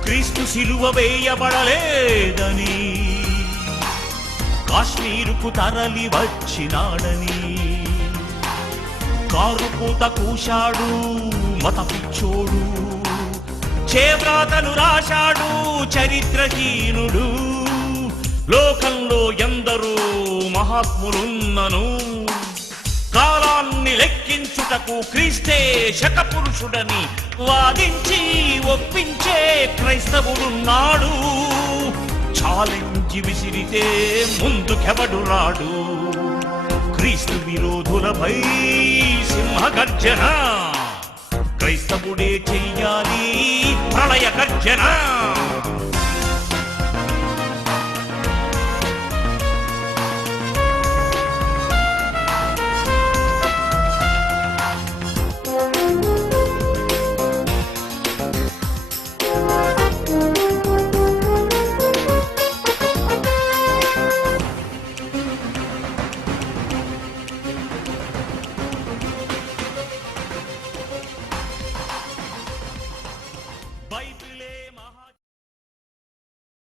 క్రీస్తు సిలువ వేయబడలేదని, కాశ్మీరుకు తరలి వచ్చినాడని, కారు పూత కూశాడు మత పిచ్చోడు, చేవ్రాతలు రాశాడు చరిత్రహీనుడు. లోకంలో ఎందరో మహాత్ములున్నను, కాలాన్ని లెక్కించుటకు క్రీస్తే శకపురుషుడని వాదించి ఒప్పించే క్రైస్తవుడున్నాడు. ఛాలెంజ్ విసిరితే ముందుకెవడు రాడు. క్రీస్తు విరోధులపై సింహగర్జన, క్రైస్తవుడే చెయ్యాలి ప్రళయ గర్జన.